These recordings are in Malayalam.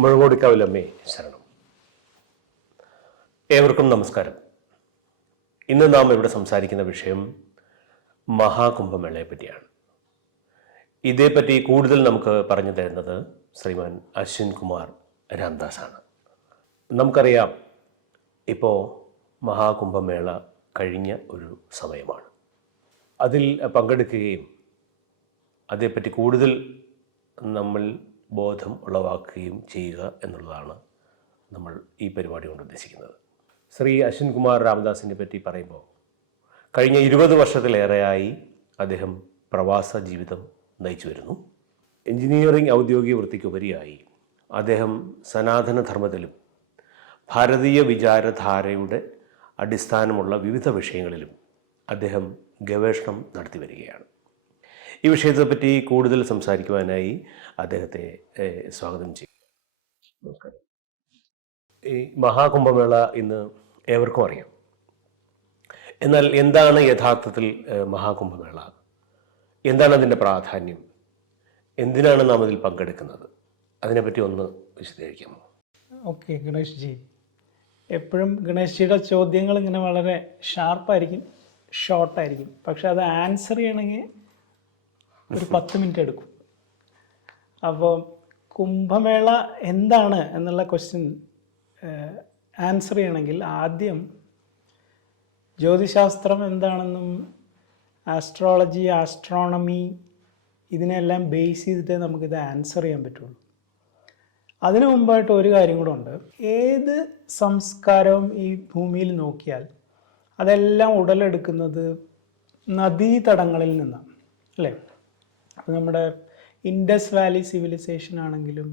മുഴങ്ങോടിക്കാവിലമ്മേ ശരണം. ഏവർക്കും നമസ്കാരം. ഇന്ന് നാം ഇവിടെ സംസാരിക്കുന്ന വിഷയം മഹാകുംഭമേളയെ പറ്റിയാണ്. ഇതേപ്പറ്റി കൂടുതൽ നമുക്ക് പറഞ്ഞു തരുന്നത് ശ്രീമാൻ അശ്വിൻ കുമാർ രാംദാസാണ്. നമുക്കറിയാം, ഇപ്പോൾ മഹാകുംഭമേള കഴിഞ്ഞ ഒരു സമയമാണ്. അതിൽ പങ്കെടുക്കുകയും അതേപ്പറ്റി കൂടുതൽ നമ്മൾ ബോധം ഉളവാക്കുകയും ചെയ്യുക എന്നുള്ളതാണ് നമ്മൾ ഈ പരിപാടി കൊണ്ട് ഉദ്ദേശിക്കുന്നത്. ശ്രീ അശ്വിൻ കുമാർ രാംദാസിനെ പറ്റി പറയുമ്പോൾ, കഴിഞ്ഞ 20 വർഷത്തിലേറെയായി അദ്ദേഹം പ്രവാസ ജീവിതം നയിച്ചു വരുന്നു. എഞ്ചിനീയറിംഗ് ഔദ്യോഗിക വൃത്തിക്കുപരിയായി അദ്ദേഹം സനാതനധർമ്മത്തിലും ഭാരതീയ വിചാരധാരയുടെ അടിസ്ഥാനമുള്ള വിവിധ വിഷയങ്ങളിലും അദ്ദേഹം ഗവേഷണം നടത്തി വരികയാണ്. ഈ വിഷയത്തെപ്പറ്റി കൂടുതൽ സംസാരിക്കുവാനായി അദ്ദേഹത്തെ സ്വാഗതം ചെയ്യും. നമസ്കാരം. ഈ മഹാകുംഭമേള ഇന്ന് ഏവർക്കും അറിയാം. എന്നാൽ എന്താണ് യഥാർത്ഥത്തിൽ മഹാകുംഭമേള? എന്താണ് അതിൻ്റെ പ്രാധാന്യം? എന്തിനാണ് നാം അതിൽ പങ്കെടുക്കുന്നത്? അതിനെപ്പറ്റി ഒന്ന് വിശദീകരിക്കാമോ? ഓക്കെ ഗണേഷ് ജി, എപ്പോഴും ഗണേഷ് ജിയുടെ ചോദ്യങ്ങൾ ഇങ്ങനെ വളരെ ഷാർപ്പായിരിക്കും, ഷോർട്ടായിരിക്കും. പക്ഷെ അത് ആൻസർ ചെയ്യണമെങ്കിൽ ഒരു 10 മിനിറ്റ് എടുക്കും. അപ്പോൾ കുംഭമേള എന്താണ് എന്നുള്ള ക്വസ്റ്റ്യൻ ആൻസർ ചെയ്യണമെങ്കിൽ ആദ്യം ജ്യോതിശാസ്ത്രം എന്താണെന്നും ആസ്ട്രോളജി, ആസ്ട്രോണമി ഇതിനെല്ലാം ബേസ് ചെയ്തിട്ടേ നമുക്കിത് ആൻസർ ചെയ്യാൻ പറ്റുള്ളൂ. അതിനു മുമ്പായിട്ട് ഒരു കാര്യം കൂടെ ഉണ്ട്. ഏത് സംസ്കാരവും ഈ ഭൂമിയിൽ നോക്കിയാൽ അതെല്ലാം ഉടലെടുക്കുന്നത് നദീതടങ്ങളിൽ നിന്നാണ്, അല്ലേ? നമ്മുടെ ഇൻഡസ് വാലി സിവിലൈസേഷൻ ആണെങ്കിലും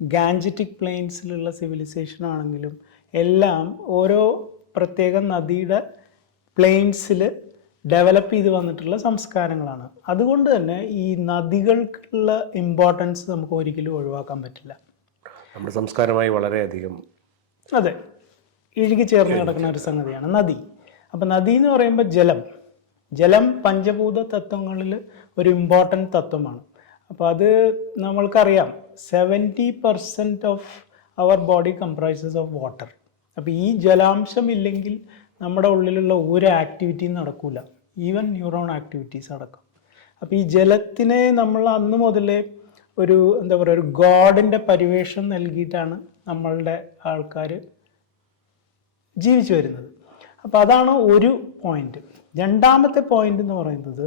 ഗാൻജറ്റിക് പ്ലെയിൻസിലുള്ള സിവിലൈസേഷൻ ആണെങ്കിലും എല്ലാം ഓരോ പ്രത്യേക നദിയുടെ പ്ലെയിൻസിൽ ഡെവലപ്പ് ചെയ്ത് വന്നിട്ടുള്ള സംസ്കാരങ്ങളാണ്. അതുകൊണ്ട് തന്നെ ഈ നദികൾക്കുള്ള ഇമ്പോർട്ടൻസ് നമുക്ക് ഒരിക്കലും ഒഴിവാക്കാൻ പറ്റില്ല. നമ്മുടെ സംസ്കാരമായി വളരെയധികം അതെ ഇഴുകി ചേർന്ന് കിടക്കുന്ന ഒരു സംഗതിയാണ് നദി. അപ്പം നദി എന്ന് പറയുമ്പോൾ ജലം പഞ്ചഭൂത തത്വങ്ങളിൽ ഒരു ഇമ്പോർട്ടൻ്റ് തത്വമാണ്. അപ്പോൾ അത് നമ്മൾക്കറിയാം, 70% of our body comprises of water. അപ്പോൾ ഈ ജലാംശം ഇല്ലെങ്കിൽ നമ്മുടെ ഉള്ളിലുള്ള ഒരു ആക്ടിവിറ്റിയും നടക്കില്ല, ഈവൻ ന്യൂറോൺ ആക്ടിവിറ്റീസ് അടക്കം. അപ്പോൾ ഈ ജലത്തിനെ നമ്മൾ അന്ന് മുതലേ ഒരു ഒരു ഗോഡിൻ്റെ പരിവേഷം നൽകിയിട്ടാണ് നമ്മളുടെ ആൾക്കാർ ജീവിച്ചു വരുന്നത്. അപ്പോൾ അതാണ് ഒരു പോയിന്റ്. രണ്ടാമത്തെ പോയിന്റ് എന്ന് പറയുന്നത്,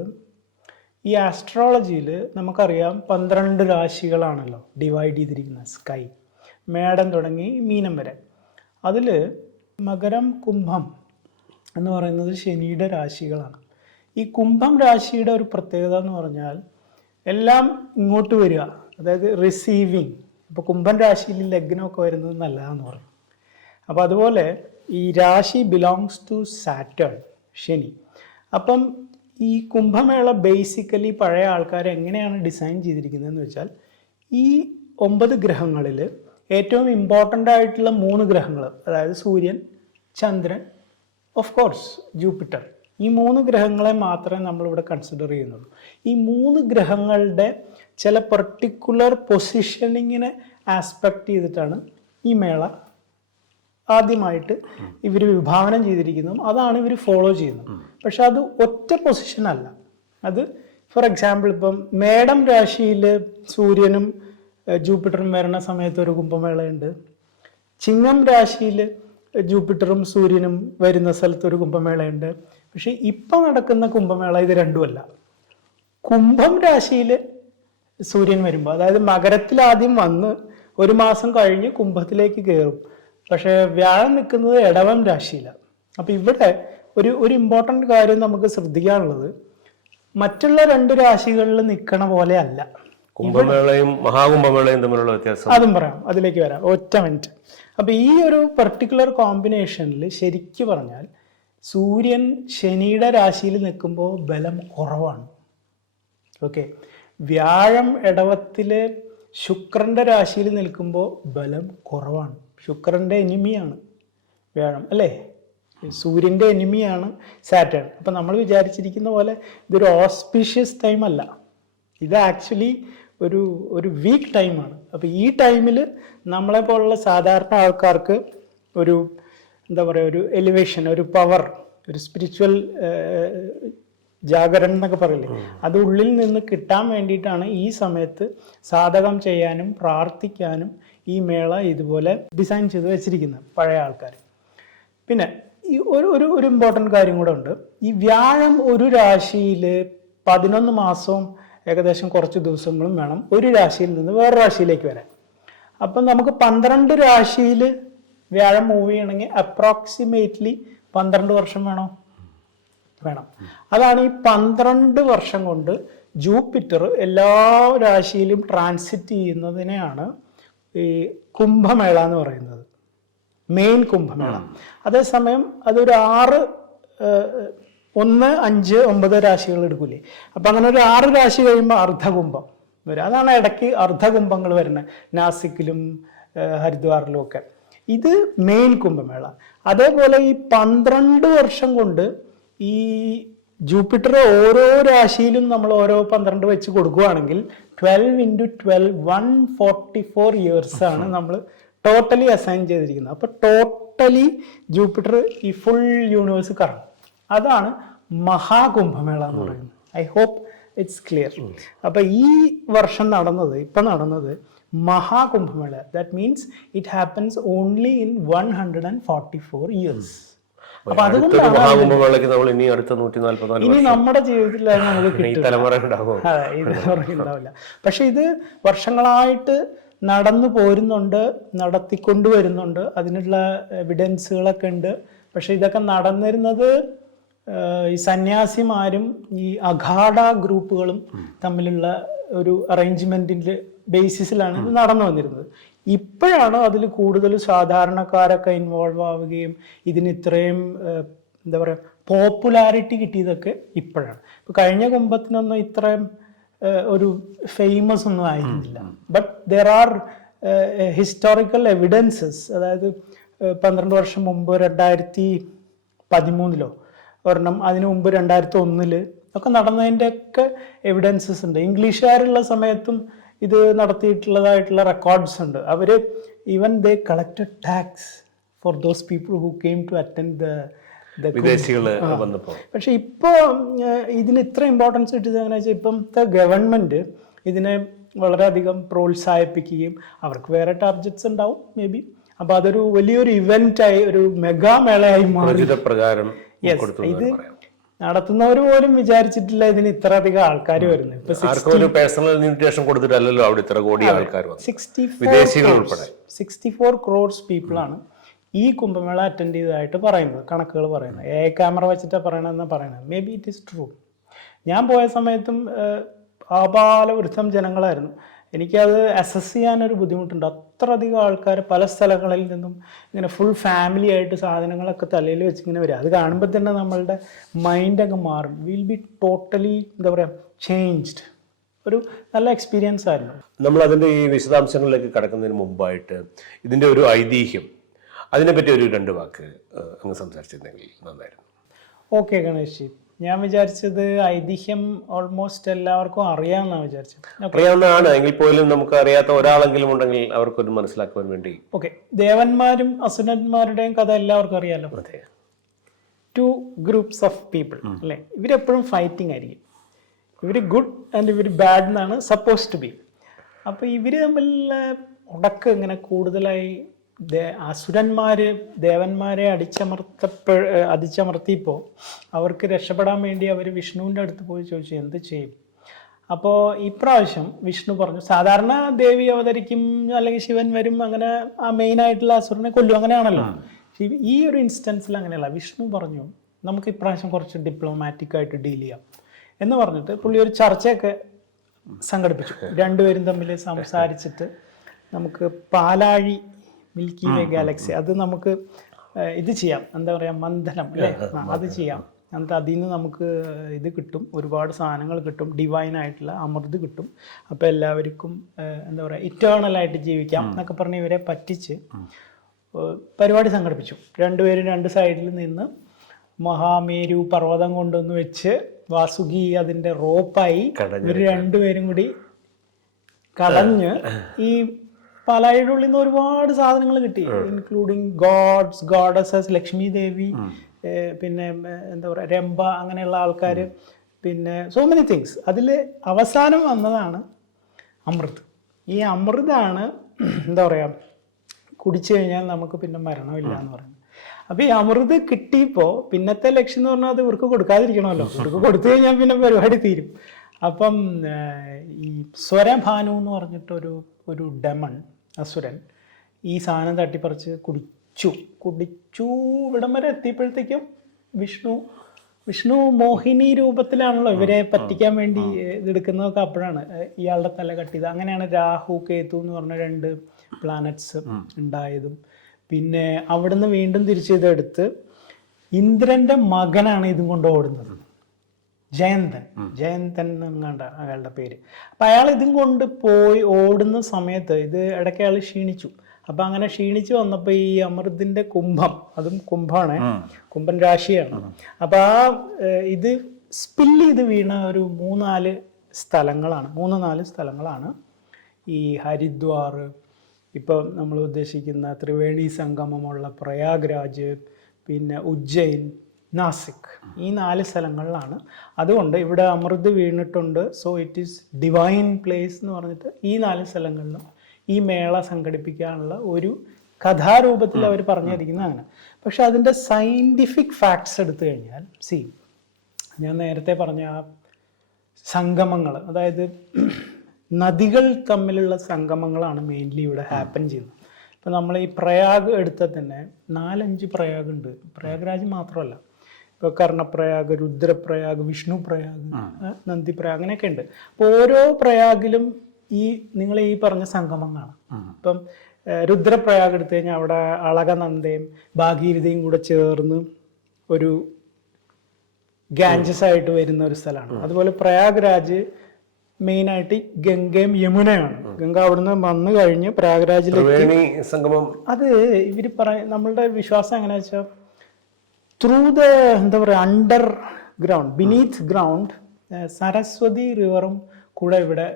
ഈ ആസ്ട്രോളജിയിൽ നമുക്കറിയാം 12 രാശികളാണല്ലോ ഡിവൈഡ് ചെയ്തിരിക്കുന്നത്. സ്കൈ, മേടം തുടങ്ങി മീനം വരെ. അതിൽ മകരം, കുംഭം എന്ന് പറയുന്നത് ശനിയുടെ രാശികളാണ്. ഈ കുംഭം രാശിയുടെ ഒരു പ്രത്യേകത എന്ന് പറഞ്ഞാൽ എല്ലാം ഇങ്ങോട്ട് വരിക, അതായത് റിസീവിങ്. ഇപ്പോൾ കുംഭം രാശിയിൽ ലഗ്നമൊക്കെ വരുന്നത് നല്ലതാന്ന് പറയും. അപ്പോൾ അതുപോലെ ഈ രാശി ബിലോങ്സ് ടു സാറ്റേൺ, ശനി. അപ്പം ഈ കുംഭമേള ബേസിക്കലി പഴയ ആൾക്കാർ എങ്ങനെയാണ് ഡിസൈൻ ചെയ്തിരിക്കുന്നതെന്ന് വെച്ചാൽ, ഈ 9 ഗ്രഹങ്ങളിൽ ഏറ്റവും ഇമ്പോർട്ടൻ്റ് ആയിട്ടുള്ള 3 ഗ്രഹങ്ങൾ, അതായത് സൂര്യൻ, ചന്ദ്രൻ, ഓഫ് കോഴ്സ് ജൂപ്പിറ്റർ, ഈ 3 ഗ്രഹങ്ങളെ മാത്രമേ നമ്മളിവിടെ കൺസിഡർ ചെയ്യുന്നുള്ളൂ. ഈ 3 ഗ്രഹങ്ങളുടെ ചില പെർട്ടിക്കുലർ പൊസിഷനിങ്ങിനെ ആസ്പെക്റ്റ് ചെയ്തിട്ടാണ് ഈ മേള ആദ്യമായിട്ട് ഇവർ വിഭാവനം ചെയ്തിരിക്കുന്നതും അതാണ് ഇവർ ഫോളോ ചെയ്യുന്നത്. പക്ഷെ അത് ഒറ്റ പൊസിഷനല്ല. അത് ഫോർ എക്സാമ്പിൾ, ഇപ്പം മേടം രാശിയിൽ സൂര്യനും ജൂപ്പിറ്ററും വരുന്ന സമയത്ത് ഒരു കുംഭമേളയുണ്ട്. ചിങ്ങം രാശിയിൽ ജൂപ്പിറ്ററും സൂര്യനും വരുന്ന സ്ഥലത്ത് ഒരു കുംഭമേളയുണ്ട്. പക്ഷെ ഇപ്പം നടക്കുന്ന കുംഭമേള ഇത് രണ്ടുമല്ല. കുംഭം രാശിയിൽ സൂര്യൻ വരുമ്പോൾ, അതായത് മകരത്തിൽ ആദ്യം വന്ന് 1 മാസം കഴിഞ്ഞ് കുംഭത്തിലേക്ക് കയറും. പക്ഷേ വ്യാഴം നിൽക്കുന്നത് ഇടവം രാശിയിലാണ്. അപ്പം ഇവിടെ ഒരു ഇമ്പോർട്ടൻ്റ് കാര്യം നമുക്ക് ശ്രദ്ധിക്കാനുള്ളത്, മറ്റുള്ള 2 രാശികളിൽ നിൽക്കണ പോലെ അല്ല. കുംഭമേളയും മഹാകുംഭമേളയും തമ്മിലുള്ള വ്യത്യാസം അതും പറയാം, അതിലേക്ക് വരാം, ഒറ്റ മിനിറ്റ്. അപ്പം ഈ ഒരു പെർട്ടിക്കുലർ കോമ്പിനേഷനിൽ ശരിക്കു പറഞ്ഞാൽ സൂര്യൻ ശനിയുടെ രാശിയിൽ നിൽക്കുമ്പോൾ ബലം കുറവാണ്. ഓക്കെ, വ്യാഴം ഇടവത്തിലെ ശുക്രൻ്റെ രാശിയിൽ നിൽക്കുമ്പോൾ ബലം കുറവാണ്. ശുക്രൻ്റെ എനിമിയാണ് വ്യാഴം, അല്ലേ? സൂര്യൻ്റെ എനിമിയാണ് സാറ്റേൺ. അപ്പം നമ്മൾ വിചാരിച്ചിരിക്കുന്ന പോലെ ഇതൊരു ഓസ്പീഷ്യസ് ടൈം അല്ല. ഇത് ആക്ച്വലി ഒരു വീക്ക് ടൈമാണ്. അപ്പോൾ ഈ ടൈമിൽ നമ്മളെ പോലുള്ള സാധാരണ ആൾക്കാർക്ക് ഒരു എന്താ പറയുക, ഒരു എലിവേഷൻ, ഒരു പവർ, ഒരു സ്പിരിച്വൽ ജാഗരണം എന്നൊക്കെ പറയില്ലേ, അത് ഉള്ളിൽ നിന്ന് കിട്ടാൻ വേണ്ടിയിട്ടാണ് ഈ സമയത്ത് സാധകം ചെയ്യാനും പ്രാർത്ഥിക്കാനും ഈ മേള ഇതുപോലെ ഡിസൈൻ ചെയ്ത് വെച്ചിരിക്കുന്നത് പഴയ ആൾക്കാർ. പിന്നെ ഈ ഒരു ഇമ്പോർട്ടൻ്റ് കാര്യം കൂടെ ഉണ്ട്. ഈ വ്യാഴം ഒരു രാശിയിൽ 11 മാസവും ഏകദേശം കുറച്ച് ദിവസങ്ങളും വേണം ഒരു രാശിയിൽ നിന്ന് വേറെ രാശിയിലേക്ക് വരാൻ. അപ്പം നമുക്ക് 12 രാശിയിൽ വ്യാഴം മൂവ് ചെയ്യണമെങ്കിൽ അപ്രോക്സിമേറ്റ്ലി 12 വർഷം വേണം. അതാണ് ഈ 12 വർഷം കൊണ്ട് ജൂപ്പിറ്റർ എല്ലാ രാശിയിലും ട്രാൻസിറ്റ് ചെയ്യുന്നതിനെയാണ് ഈ കുംഭമേള എന്ന് പറയുന്നത്, മെയിൻ കുംഭമേള. അതേസമയം അതൊരു 6, 1, 5, 9 രാശികൾ എടുക്കൂലേ. അപ്പം അങ്ങനെ ഒരു 6 രാശി കഴിയുമ്പോൾ അർദ്ധകുംഭം വരും. അതാണ് ഇടയ്ക്ക് അർദ്ധകുംഭങ്ങൾ വരുന്നത്, നാസിക്കിലും ഹരിദ്വാറിലും ഒക്കെ. ഇത് മെയിൻ കുംഭമേള. അതേപോലെ ഈ 12 വർഷം കൊണ്ട് ഈ ജൂപ്പിറ്റർ ഓരോ രാശിയിലും നമ്മൾ ഓരോ 12 വെച്ച് കൊടുക്കുകയാണെങ്കിൽ 12 × 12 144 ഇയേഴ്സ് ആണ് നമ്മൾ ടോട്ടലി അസൈൻ ചെയ്തിരിക്കുന്നത്. അപ്പോൾ ടോട്ടലി ജൂപ്പിറ്റർ ഈ ഫുൾ യൂണിവേഴ്സ് കറങ്ങും. അതാണ് മഹാകുംഭമേള എന്ന് പറയുന്നത്. I hope it's clear. അപ്പൊ ഈ വർഷം ഇപ്പൊ നടന്നത് Maha Kumbh Mela. That means it happens only in 144 years. അപ്പൊ അതുകൊണ്ടാണ് ഇനി നമ്മുടെ ജീവിതത്തിൽ നമുക്ക് ഉണ്ടാവില്ല. പക്ഷെ ഇത് വർഷങ്ങളായിട്ട് നടന്നു പോരുന്നുണ്ട്, നടത്തിക്കൊണ്ടുവരുന്നുണ്ട്, അതിനുള്ള എവിഡൻസുകളൊക്കെ ഉണ്ട്. പക്ഷെ ഇതൊക്കെ നടന്നിരുന്നത് ഈ സന്യാസിമാരും ഈ അഖാഡ ഗ്രൂപ്പുകളും തമ്മിലുള്ള ഒരു അറേഞ്ച്മെന്റിന്റെ ബേസിസിലാണ് ഇത് നടന്നു വന്നിരുന്നത്. ഇപ്പോഴാണ് അതിൽ കൂടുതൽ സാധാരണക്കാരൊക്കെ ഇൻവോൾവ് ആവുകയും ഇതിന് ഇത്രയും എന്താ പറയുക പോപ്പുലാരിറ്റി കിട്ടിയതൊക്കെ ഇപ്പോഴാണ്. ഇപ്പൊ കഴിഞ്ഞ കുംഭത്തിനൊന്നും ഇത്രയും ഒരു ഫേമസ് ഒന്നും ആയിരുന്നില്ല. But there are historical evidences. അതായത് 12 വർഷം മുമ്പ് 2013 ഒരെണ്ണം, അതിനു മുമ്പ് 2001 ഒക്കെ നടന്നതിൻ്റെ ഒക്കെ എവിഡൻസസ് ഉണ്ട്. ഇംഗ്ലീഷുകാരുള്ള സമയത്തും ഇത് നടത്തിയിട്ടുള്ളതായിട്ടുള്ള റെക്കോർഡ്സ് ഉണ്ട്. അവർ even they collected tax for those people who came to attend പക്ഷെ ഇപ്പോ ഇതിന് ഇത്ര ഇമ്പോർട്ടൻസ് കിട്ടിയത് എങ്ങനെ വെച്ചാൽ ഇപ്പോഴത്തെ ഗവൺമെന്റ് ഇതിനെ വളരെയധികം പ്രോത്സാഹിപ്പിക്കുകയും അവർക്ക് വേറെ ടാർഗറ്റ്സ് ഉണ്ടാവും മേ ബി. അപ്പൊ അതൊരു വലിയൊരു ഇവന്റായി, ഒരു മെഗാ മേളയായി മാറി. ഇത് നടത്തുന്നവർ പോലും വിചാരിച്ചിട്ടില്ല ഇതിന് ഇത്ര അധികം ആൾക്കാർ വരുന്നത്. 64 crores പീപ്പിൾ ആണ് ഈ കുംഭമേള അറ്റൻഡ് ചെയ്തതായിട്ട് പറയുന്നത്, കണക്കുകൾ പറയുന്നത്. ക്യാമറ വെച്ചിട്ടാണ് പറയണമെന്നാണ് പറയുന്നത്. May be it is true. ഞാൻ പോയ സമയത്തും ആപാലവൃദ്ധം ജനങ്ങളായിരുന്നു. എനിക്കത് അസസ് ചെയ്യാനൊരു ബുദ്ധിമുട്ടുണ്ട്. അത്രയധികം ആൾക്കാർ പല സ്ഥലങ്ങളിൽ നിന്നും ഇങ്ങനെ ഫുൾ ഫാമിലി ആയിട്ട് സാധനങ്ങളൊക്കെ തലയിൽ വെച്ച് ഇങ്ങനെ വരിക. അത് കാണുമ്പോൾ തന്നെ നമ്മളുടെ മൈൻഡൊക്കെ മാറും. വിൽ ബി ടോട്ടലി എന്താ പറയുക ചേഞ്ച്ഡ്. ഒരു നല്ല എക്സ്പീരിയൻസ് ആയിരുന്നു. നമ്മൾ അതിൻ്റെ ഈ വിശദാംശങ്ങളിലേക്ക് കടക്കുന്നതിന് മുമ്പായിട്ട് ഇതിൻ്റെ ഒരു ഐതിഹ്യം, അതിനെപ്പറ്റി ഒരു 2 വാക്ക് അങ്ങ് സംസാരിച്ചിരുന്നെങ്കിൽ നന്നായിരുന്നു. ഓക്കെ ഗണേഷ്, ഞാൻ വിചാരിച്ചത് ഐതിഹ്യം ഓൾമോസ്റ്റ് എല്ലാവർക്കും അറിയാമെന്നാണ് വിചാരിച്ചത്. അറിയാവുന്നതാണ് എങ്കിൽ പോലും നമുക്ക് അറിയാത്ത ഒരാളെങ്കിലും ഉണ്ടെങ്കിൽ അവർക്കൊരു മനസ്സിലാക്കുവാൻ വേണ്ടി. ഓക്കെ, ദേവന്മാരും അസുരന്മാരുടെയും കഥ എല്ലാവർക്കും അറിയാലോ. 2 groups ഓഫ് പീപ്പിൾ അല്ലേ, ഇവരെപ്പോഴും ഫൈറ്റിംഗ് ആയിരിക്കും. ഇവര് ഗുഡ് ആൻഡ് ഇവര് ബാഡ് എന്നാണ് സപ്പോസ് ടു ബി. അപ്പൊ ഇവര് തമ്മിലുള്ള ഉടക്ക് ഇങ്ങനെ കൂടുതലായി അസുരന്മാര് ദേവന്മാരെ അടിച്ചമർത്തിയപ്പോൾ അവർക്ക് രക്ഷപ്പെടാൻ വേണ്ടി അവർ വിഷ്ണുവിൻ്റെ അടുത്ത് പോയി ചോദിച്ചു എന്ത് ചെയ്യും. അപ്പോൾ ഇപ്രാവശ്യം വിഷ്ണു പറഞ്ഞു, സാധാരണ ദേവി അവതരിക്കും അല്ലെങ്കിൽ ശിവൻ വരും, അങ്ങനെ ആ മെയിനായിട്ടുള്ള അസുരനെ കൊല്ലും, അങ്ങനെയാണല്ലോ. ഈ ഒരു ഇൻസ്റ്റൻസിൽ അങ്ങനെയല്ല. വിഷ്ണു പറഞ്ഞു നമുക്ക് ഇപ്രാവശ്യം കുറച്ച് ഡിപ്ലോമാറ്റിക് ആയിട്ട് ഡീൽ ചെയ്യാം എന്ന് പറഞ്ഞിട്ട് പുള്ളി ഒരു ചർച്ചയൊക്കെ സംഘടിപ്പിച്ചു. 2 പേരും തമ്മിൽ സംസാരിച്ചിട്ട് നമുക്ക് പാലാഴി മിൽക്കി വേ ഗാലക്സി അത് നമുക്ക് ഇത് ചെയ്യാം, എന്താ പറയുക, മന്ഥനം അല്ലേ, അത് ചെയ്യാം. എന്നിട്ട് അതിൽ നിന്ന് നമുക്ക് ഇത് കിട്ടും, ഒരുപാട് സാധനങ്ങൾ കിട്ടും, ഡിവൈനായിട്ടുള്ള അമൃത് കിട്ടും. അപ്പോൾ എല്ലാവർക്കും എന്താ പറയുക ഇറ്റേണലായിട്ട് ജീവിക്കാം എന്നൊക്കെ പറഞ്ഞ് ഇവരെ പറ്റിച്ച് പരിപാടി സംഘടിപ്പിച്ചു. 2 പേരും 2 സൈഡിൽ നിന്ന് മഹാമേരു പർവ്വതം കൊണ്ടുവന്ന് വെച്ച് വാസുകി അതിൻ്റെ റോപ്പായി ഇവർ 2 പേരും കൂടി കളഞ്ഞ് ഈ പാലായുടെ ഉള്ളിൽ നിന്ന് ഒരുപാട് സാധനങ്ങൾ കിട്ടി, ഇൻക്ലൂഡിങ് ഗോഡ്സ്, ഗോഡസസ്, ലക്ഷ്മി ദേവി, പിന്നെ എന്താ പറയുക രംഭ, അങ്ങനെയുള്ള ആൾക്കാർ, പിന്നെ സോ മെനി തിങ്സ്. അതിൽ അവസാനം വന്നതാണ് അമൃത്. ഈ അമൃതാണ് എന്താ പറയുക കുടിച്ചു കഴിഞ്ഞാൽ നമുക്ക് പിന്നെ മരണമില്ല എന്ന് പറയുന്നത്. അപ്പോൾ ഈ അമൃത് കിട്ടിയപ്പോൾ പിന്നത്തെ ലക്ഷ്യം എന്ന് പറഞ്ഞാൽ അത് ഇവർക്ക് കൊടുക്കാതിരിക്കണമല്ലോ. ഇവർക്ക് കൊടുത്തു കഴിഞ്ഞാൽ പിന്നെ പരിപാടി തീരും. അപ്പം ഈ സ്വരഭാനു എന്ന് പറഞ്ഞിട്ടൊരു ഡെമൺ, അസുരൻ, ഈ സാധനം തട്ടിപ്പറിച്ച് കുടിച്ചു ഇവിടം വരെ എത്തിയപ്പോഴത്തേക്കും വിഷ്ണു മോഹിനി രൂപത്തിലാണല്ലോ ഇവരെ പറ്റിക്കാൻ വേണ്ടി ഇതെടുക്കുന്നതൊക്കെ. അപ്പോഴാണ് ഇയാളുടെ തല കട്ടിയത്. അങ്ങനെയാണ് രാഹു കേതു എന്ന് പറഞ്ഞ 2 പ്ലാനറ്റ്സ് ഉണ്ടായതും. പിന്നെ അവിടുന്ന് വീണ്ടും തിരിച്ചിതെടുത്ത് ഇന്ദ്രന്റെ മകനാണ് ഇതും കൊണ്ട് ഓടുന്നത്, ജയന്തൻ എങ്ങാണ്ട അയാളുടെ പേര്. അപ്പം അയാൾ ഇതും കൊണ്ട് പോയി ഓടുന്ന സമയത്ത് ഇത് ഇടയ്ക്ക് അയാൾ ക്ഷീണിച്ചു. അപ്പം അങ്ങനെ ക്ഷീണിച്ച് വന്നപ്പോൾ ഈ അമൃതിന്റെ കുംഭം, അതും കുംഭമാണ്, കുംഭൻ രാശിയാണ്. അപ്പം ഇത് സ്പില്ല് ചെയ്ത് വീണ ഒരു 3-4 സ്ഥലങ്ങളാണ് ഈ ഹരിദ്വാർ, ഇപ്പം നമ്മൾ ഉദ്ദേശിക്കുന്ന ത്രിവേണി സംഗമമുള്ള പ്രയാഗ്രാജ്, പിന്നെ ഉജ്ജയിൻ, നാസിക്, ഈ 4 സ്ഥലങ്ങളിലാണ്. അതുകൊണ്ട് ഇവിടെ അമൃത് വീണിട്ടുണ്ട്. So it is divine place എന്ന് പറഞ്ഞിട്ട് ഈ 4 സ്ഥലങ്ങളിലും ഈ മേള സംഘടിപ്പിക്കാനുള്ള ഒരു കഥാരൂപത്തിൽ അവർ പറഞ്ഞിരിക്കുന്നത് അങ്ങനെ. പക്ഷെ അതിൻ്റെ സയൻറ്റിഫിക് ഫാക്ട്സ് എടുത്തു കഴിഞ്ഞാൽ ഞാൻ നേരത്തെ പറഞ്ഞ ആ സംഗമങ്ങൾ, അതായത് നദികൾ തമ്മിലുള്ള സംഗമങ്ങളാണ് മെയിൻലി ഇവിടെ ഹാപ്പൻ ചെയ്യുന്നത്. ഇപ്പം നമ്മൾ ഈ പ്രയാഗ് എടുത്താൽ തന്നെ 4-5 പ്രയാഗ് ഉണ്ട്. പ്രയാഗ്രാജ് മാത്രമല്ല, ഇപ്പോൾ കർണപ്രയാഗ്, രുദ്രപ്രയാഗ്, വിഷ്ണു പ്രയാഗ്, നന്ദിപ്രയാഗ്, അങ്ങനെയൊക്കെ ഉണ്ട്. അപ്പോൾ ഓരോ പ്രയാഗിലും നിങ്ങൾ ഈ പറഞ്ഞ സംഗമങ്ങളാണ്. ഇപ്പം രുദ്രപ്രയാഗ് എടുത്തു കഴിഞ്ഞാൽ അവിടെ അളകനന്ദയും ഭാഗീരഥയും കൂടെ ചേർന്ന് ഒരു ഗാഞ്ചസ് ആയിട്ട് വരുന്ന ഒരു സ്ഥലമാണ്. അതുപോലെ പ്രയാഗ്രാജ് മെയിനായിട്ട് ഗംഗയും യമുനയാണ്. ഗംഗ അവിടുന്ന് വന്നു കഴിഞ്ഞ് പ്രയാഗ്രാജിലേക്ക് സംഗമം. അത് ഇവർ നമ്മളുടെ വിശ്വാസം എങ്ങനെയാ വെച്ചാൽ ത്രൂ ദ എന്താ പറയുക under ground, beneath ground Saraswati റിവറും കൂടെ ഇവിടെ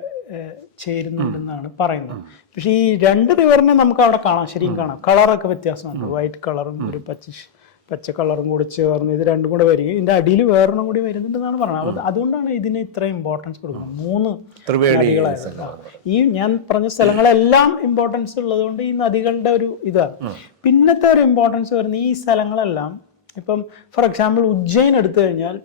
ചേരുന്നുണ്ടെന്നാണ് പറയുന്നത്. പക്ഷെ ഈ 2 റിവറിനെ നമുക്ക് അവിടെ കാണാം, ശരിക്കും കാണാം. കളറൊക്കെ വ്യത്യാസമുണ്ട്. വൈറ്റ് കളറും ഒരു പച്ച കളറും കൂടി ചേർന്ന് ഇത് 2 കൂടെ വരികയും ഇതിന്റെ അടിയിൽ വേറൊന്നും കൂടി വരുന്നുണ്ടെന്നാണ് പറയുന്നത്. അതുകൊണ്ടാണ് ഇതിന് ഇത്ര ഇമ്പോർട്ടൻസ് കൊടുക്കുന്നത്. 3 നദികളായിരുന്നു. ഈ ഞാൻ പറഞ്ഞ സ്ഥലങ്ങളെല്ലാം ഇമ്പോർട്ടൻസ് ഉള്ളതുകൊണ്ട് ഈ നദികളുടെ ഒരു ഇതാണ്. പിന്നത്തെ ഒരു ഇമ്പോർട്ടൻസ് വരുന്നത് ഈ സ്ഥലങ്ങളെല്ലാം ഇപ്പം ഫോർ എക്സാമ്പിൾ ഉജ്ജയിൻ എടുത്തു കഴിഞ്ഞാൽ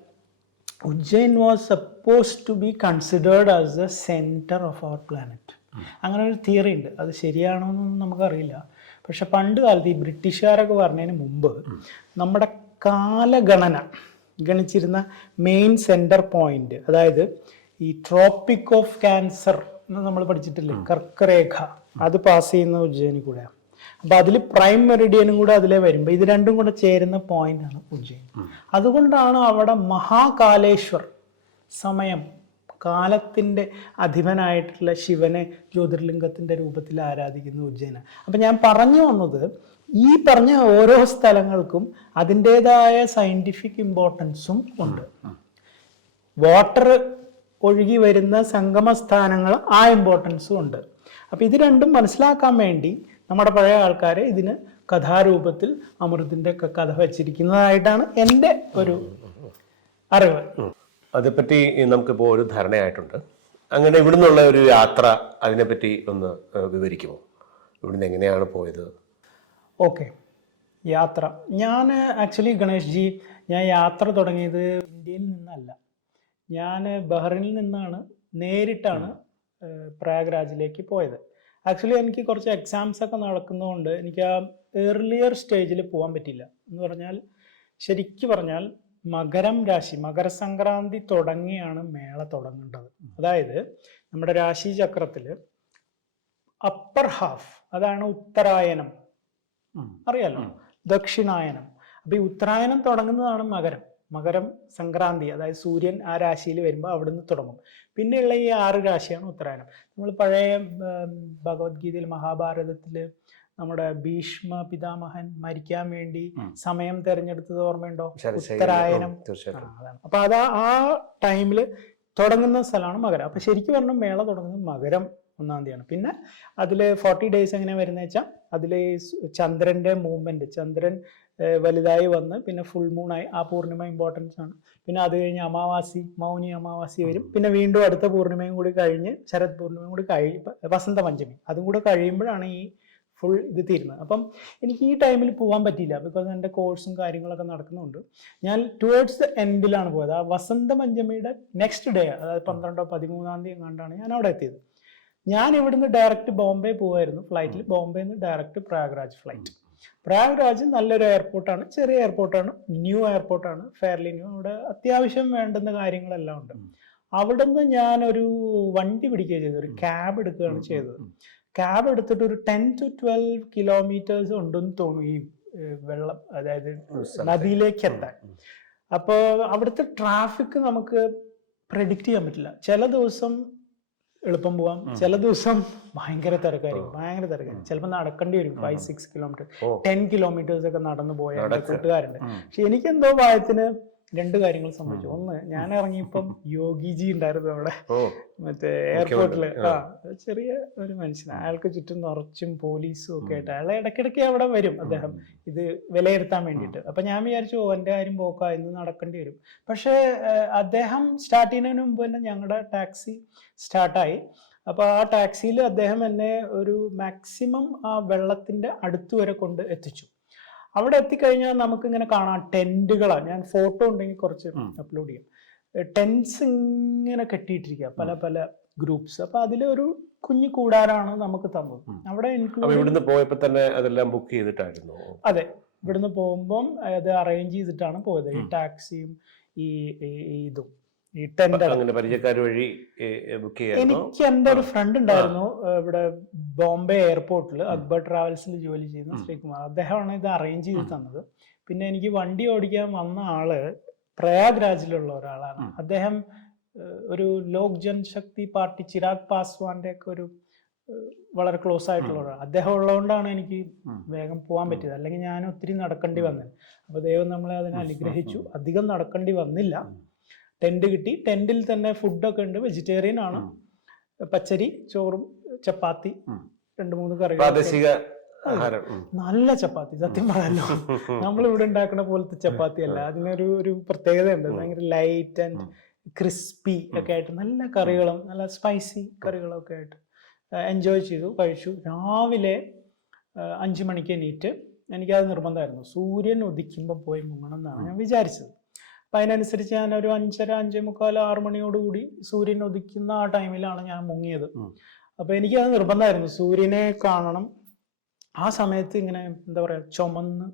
Ujjain was supposed to be considered as the centre of our planet. അങ്ങനെ ഒരു തിയറി ഉണ്ട്. അത് ശരിയാണോ എന്നൊന്നും നമുക്കറിയില്ല. പക്ഷെ പണ്ട് കാലത്ത് ഈ ബ്രിട്ടീഷുകാരൊക്കെ പറഞ്ഞതിന് മുമ്പ് നമ്മുടെ കാലഗണന ഗണിച്ചിരുന്ന മെയിൻ സെൻറ്റർ പോയിന്റ്, അതായത് ഈ ട്രോപ്പിക് ഓഫ് ക്യാൻസർ എന്ന് നമ്മൾ പഠിച്ചിട്ടില്ലേ, കർക്കരേഖ, അത് പാസ് ചെയ്യുന്ന ഉജ്ജയിനിൽ കൂടെയാണ്. അപ്പം അതിൽ പ്രൈം മെറിഡിയനും കൂടെ അതിലെ വരുമ്പോൾ ഇത് 2 കൂടെ ചേരുന്ന പോയിന്റാണ് ഉജ്ജയിൻ. അതുകൊണ്ടാണ് അവിടെ മഹാകാലേശ്വർ, സമയം, കാലത്തിൻ്റെ അധിപനായിട്ടുള്ള ശിവനെ ജ്യോതിർലിംഗത്തിൻ്റെ രൂപത്തിൽ ആരാധിക്കുന്ന ഉജ്ജയിന. അപ്പം ഞാൻ പറഞ്ഞു വന്നത് ഈ പറഞ്ഞ ഓരോ സ്ഥലങ്ങൾക്കും അതിൻ്റെതായ സയൻറ്റിഫിക് ഇമ്പോർട്ടൻസും ഉണ്ട്. വാട്ടർ ഒഴുകി വരുന്ന സംഗമ സ്ഥാനങ്ങൾ ആ ഇമ്പോർട്ടൻസും ഉണ്ട്. അപ്പം ഇത് 2 മനസ്സിലാക്കാൻ വേണ്ടി നമ്മുടെ പഴയ ആൾക്കാരെ ഇതിന് കഥാരൂപത്തിൽ അമൃതിൻ്റെ കഥ വച്ചിരിക്കുന്നതായിട്ടാണ് എൻ്റെ ഒരു അറിവ്. അതേപ്പറ്റി നമുക്കിപ്പോൾ ഒരു ധാരണയായിട്ടുണ്ട്. അങ്ങനെ ഇവിടുന്നുള്ള ഒരു യാത്ര, അതിനെപ്പറ്റി ഒന്ന് വിവരിക്കുമോ? ഇവിടുന്ന് എങ്ങനെയാണ് പോയത്? ഓക്കെ, യാത്ര. ഞാൻ ആക്ച്വലി ഗണേഷ് ജി, ഞാൻ യാത്ര തുടങ്ങിയത് ഇന്ത്യയിൽ നിന്നല്ല. ഞാൻ ബഹ്റിനിൽ നിന്നാണ് നേരിട്ടാണ് പ്രയാഗ്രാജിലേക്ക് പോയത്. ആക്ച്വലി എനിക്ക് കുറച്ച് എക്സാംസ് ഒക്കെ നടക്കുന്നതുകൊണ്ട് എനിക്ക് ആ ഏർലിയർ സ്റ്റേജിൽ പോകാൻ പറ്റില്ല. എന്ന് പറഞ്ഞാൽ ശരിക്കും പറഞ്ഞാൽ മകരം രാശി, മകരസംക്രാന്തി തുടങ്ങിയാണ് മേള തുടങ്ങേണ്ടത്. അതായത് നമ്മുടെ രാശി ചക്രത്തിൽ അപ്പർ ഹാഫ്, അതാണ് ഉത്തരായനം, അറിയാലോ, ദക്ഷിണായനം. അപ്പൊ ഈ ഉത്തരായനം തുടങ്ങുന്നതാണ് മകരം സംക്രാന്തി, അതായത് സൂര്യൻ ആ രാശിയിൽ വരുമ്പോൾ അവിടുന്ന് തുടങ്ങും. പിന്നെയുള്ള ഈ 6 രാശിയാണ് ഉത്തരായനം. നമ്മൾ പഴയ ഭഗവത്ഗീതയിൽ, മഹാഭാരതത്തിൽ നമ്മുടെ ഭീഷ്മ പിതാമഹൻ മരിക്കാൻ വേണ്ടി സമയം തെരഞ്ഞെടുത്തത് ഓർമ്മയുണ്ടോ? ഉത്തരായനം. അതാണ്. അപ്പൊ അത് ആ ടൈമിൽ തുടങ്ങുന്ന സ്ഥലമാണ് മകരം. അപ്പൊ ശരിക്കും പറഞ്ഞാൽ മേള തുടങ്ങുന്നത് മകരം 1-ാം തീയതിയാണ്. പിന്നെ അതിൽ 40 days എങ്ങനെ വരുന്നത് വെച്ചാൽ അതിൽ ചന്ദ്രൻ്റെ മൂവ്മെൻറ്റ്, ചന്ദ്രൻ വലുതായി വന്ന് പിന്നെ ഫുൾ മൂണായി, ആ പൂർണിമ ഇമ്പോർട്ടൻസ് ആണ്. പിന്നെ അത് കഴിഞ്ഞ് അമാവാസി, മൗനി അമാവാസി വരും. പിന്നെ വീണ്ടും അടുത്ത പൂർണിമയും കൂടി കഴിഞ്ഞ് ശരത് പൂർണിമയും കൂടി വസന്ത പഞ്ചമി അതും കൂടെ കഴിയുമ്പോഴാണ് ഈ ഫുൾ ഇത് തീരുന്നത്. അപ്പം എനിക്ക് ഈ ടൈമിൽ പോകാൻ പറ്റിയില്ല, ബിക്കോസ് എൻ്റെ കോഴ്സും കാര്യങ്ങളൊക്കെ നടക്കുന്നുണ്ട്. ഞാൻ ടുവേർഡ്സ് ദ എൻഡിലാണ് പോയത്. ആ വസന്ത പഞ്ചമിയുടെ നെക്സ്റ്റ് ഡേ, അതായത് 12-13-ാം തീയതി കണ്ടാണ് ഞാൻ അവിടെ എത്തിയത്. ഞാൻ ഇവിടുന്ന് ഡയറക്റ്റ് ബോംബെ പോകുമായിരുന്നു ഫ്ലൈറ്റിൽ. ബോംബെയിൽ നിന്ന് ഡയറക്റ്റ് പ്രയാഗ്രാജ് ഫ്ലൈറ്റ്. പ്രയാഗ്രാജ് നല്ലൊരു എയർപോർട്ടാണ്, ചെറിയ എയർപോർട്ടാണ്, ന്യൂ എയർപോർട്ടാണ്, ഫെയർലി ന്യൂ. അവിടെ അത്യാവശ്യം വേണ്ടുന്ന കാര്യങ്ങളെല്ലാം ഉണ്ട്. അവിടുന്ന് ഞാനൊരു വണ്ടി പിടിക്കുകയാണ് ചെയ്തത്, ഒരു ക്യാബ് എടുക്കുകയാണ് ചെയ്തത്. ക്യാബ് എടുത്തിട്ട് ഒരു 10 to 12 kilometers ഉണ്ടെന്ന് തോന്നുന്നു ഈ വെള്ളം, അതായത് നദിയിലേക്ക് എത്താൻ. അപ്പോൾ അവിടുത്തെ ട്രാഫിക് നമുക്ക് പ്രെഡിക്റ്റ് ചെയ്യാൻ പറ്റില്ല. ചില ദിവസം എളുപ്പം പോവാം, ചില ദിവസം ഭയങ്കര തിരക്കായിരിക്കും. ചിലപ്പോൾ നടക്കേണ്ടി വരും 5-6 kilometers, 10 kilometers ഒക്കെ നടന്നു പോയ കൂട്ടുകാരുണ്ട്. പക്ഷെ എനിക്കെന്തോ ഭയത്തിന് 2 കാര്യങ്ങൾ സംഭവിച്ചു. ഒന്ന്, ഞാൻ ഇറങ്ങിയപ്പം യോഗിജി ഉണ്ടായിരുന്നു അവിടെ, മറ്റേ എയർപോർട്ടില്. ചെറിയ ഒരു മനുഷ്യനാണ്, അയാൾക്ക് ചുറ്റും നിറച്ചും പോലീസും ഒക്കെ ആയിട്ട്. അയാൾ ഇടയ്ക്കിടയ്ക്ക് അവിടെ വരും, അദ്ദേഹം ഇത് വിലയിരുത്താൻ വേണ്ടിയിട്ട്. അപ്പൊ ഞാൻ വിചാരിച്ചു എൻ്റെ കാര്യം പോക്കാ, ഇന്ന് നടക്കേണ്ടി വരും. പക്ഷേ അദ്ദേഹം സ്റ്റാർട്ട് ചെയ്യുന്നതിന് മുമ്പ് തന്നെ ഞങ്ങളുടെ ടാക്സി സ്റ്റാർട്ടായി. അപ്പൊ ആ ടാക്സിയിൽ അദ്ദേഹം എന്നെ ഒരു മാക്സിമം ആ വെള്ളത്തിന്റെ അടുത്ത് വരെ കൊണ്ട് എത്തിച്ചു. അവിടെ എത്തിക്കഴിഞ്ഞാൽ നമുക്കിങ്ങനെ കാണാം ടെന്റുകളാണ്. ഞാൻ ഫോട്ടോ ഉണ്ടെങ്കിൽ കുറച്ച് അപ്ലോഡ് ചെയ്യാം. ടെന്റ്സ് ഇങ്ങനെ കെട്ടിയിട്ടിരിക്കുക, പല പല ഗ്രൂപ്പ്സ്. അപ്പൊ അതിലൊരു കുഞ്ഞു കൂടാരാണ് നമുക്ക് തന്നത്. അവിടെ ഇവിടുന്ന് പോയപ്പോ തന്നെ അതെല്ലാം ബുക്ക് ചെയ്തിട്ടായിരുന്നു. അതെ, ഇവിടുന്ന് പോകുമ്പം അത് അറേഞ്ച് ചെയ്തിട്ടാണ് പോയത്. ഈ ടാക്സിയും ഈ ഇതും ഈ ടെന്റ് പരിചയക്കാർ വഴി ബുക്ക് ചെയ്യാം. എനിക്ക് എൻ്റെ ഒരു ഫ്രണ്ട് ഉണ്ടായിരുന്നു ഇവിടെ ബോംബെ എയർപോർട്ടിൽ, അക്ബർ ട്രാവൽസിൽ ജോലി ചെയ്യുന്ന ശ്രീകുമാർ. അദ്ദേഹമാണ് ഇത് അറേഞ്ച് ചെയ്ത് തന്നത്. പിന്നെ എനിക്ക് വണ്ടി ഓടിക്കാൻ വന്ന ആള് പ്രയാഗ്രാജിലുള്ള ഒരാളാണ്. അദ്ദേഹം ഒരു ലോക് ജൻശക്തി പാർട്ടി ചിരാഗ് പാസ്വാന്റെ ഒക്കെ ഒരു വളരെ ക്ലോസ് ആയിട്ടുള്ള ഒരാൾ. അദ്ദേഹം ഉള്ളതുകൊണ്ടാണ് എനിക്ക് വേഗം പോകാൻ പറ്റിയത്, അല്ലെങ്കിൽ ഞാൻ ഒത്തിരി നടക്കേണ്ടി വന്നത്. അപ്പൊ ദൈവം നമ്മളെ അതിനെ അനുഗ്രഹിച്ചു, അധികം നടക്കേണ്ടി വന്നില്ല. ടെന്റ് കിട്ടി. ടെന്റിൽ തന്നെ ഫുഡൊക്കെ ഉണ്ട്, വെജിറ്റേറിയൻ ആണ്. പച്ചരി, ചോറും, ചപ്പാത്തി, 2-3 കറികൾ, നല്ല ചപ്പാത്തി. സത്യം പറയാലോ, നമ്മളിവിടെ ഉണ്ടാക്കുന്ന പോലത്തെ ചപ്പാത്തി അല്ല, അതിനൊരു ഒരു പ്രത്യേകത ഉണ്ട്. ഭയങ്കര ലൈറ്റ് ആൻഡ് ക്രിസ്പി ഒക്കെ ആയിട്ട്, നല്ല കറികളും നല്ല സ്പൈസി കറികളൊക്കെ ആയിട്ട് എൻജോയ് ചെയ്തു, കഴിച്ചു. രാവിലെ 5 മണിക്ക് എണീറ്റ്, എനിക്കത് നിർബന്ധമായിരുന്നു, സൂര്യൻ ഉദിക്കുമ്പോൾ പോയി മുങ്ങണം എന്നാണ് ഞാൻ വിചാരിച്ചത്. അപ്പം അതിനനുസരിച്ച് ഞാൻ ഒരു 5:30, 5:45, 6 മണിയോടുകൂടി സൂര്യൻ ഉദിക്കുന്ന ആ ടൈമിലാണ് ഞാൻ മുങ്ങിയത്. അപ്പം എനിക്കത് നിർബന്ധമായിരുന്നു, സൂര്യനെ കാണണം. ആ സമയത്ത് ഇങ്ങനെ എന്താ പറയാ, ചുമന്ന്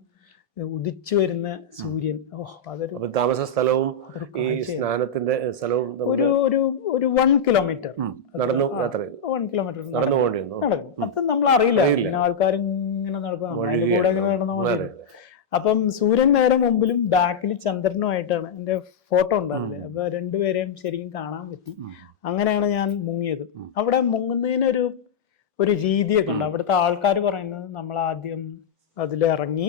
ഉദിച്ചു വരുന്ന സൂര്യൻ. അതൊരു താമസ സ്ഥലവും ഈ സ്നാനത്തിന്റെ സ്ഥലവും ഒരു 1 kilometer നടന്നു. 1 kilometer നടക്കും. അത് നമ്മൾ അറിയില്ല, പിന്നെ ആൾക്കാരിങ്ങനെ നടക്കും, അതിന്റെ കൂടെ ഇങ്ങനെ നടന്ന. അപ്പം സൂര്യൻ നേരെ മുമ്പിലും ബാക്കിൽ ചന്ദ്രനുമായിട്ടാണ് എൻ്റെ ഫോട്ടോ ഉണ്ടാവില്ലേ. അപ്പൊ രണ്ടുപേരെയും ശരിക്കും കാണാൻ പറ്റി. അങ്ങനെയാണ് ഞാൻ മുങ്ങിയത്. അവിടെ മുങ്ങുന്നതിനൊരു രീതിയൊക്കെ ഉണ്ട്. അവിടുത്തെ ആൾക്കാർ പറയുന്നത് നമ്മൾ ആദ്യം അതിലിറങ്ങി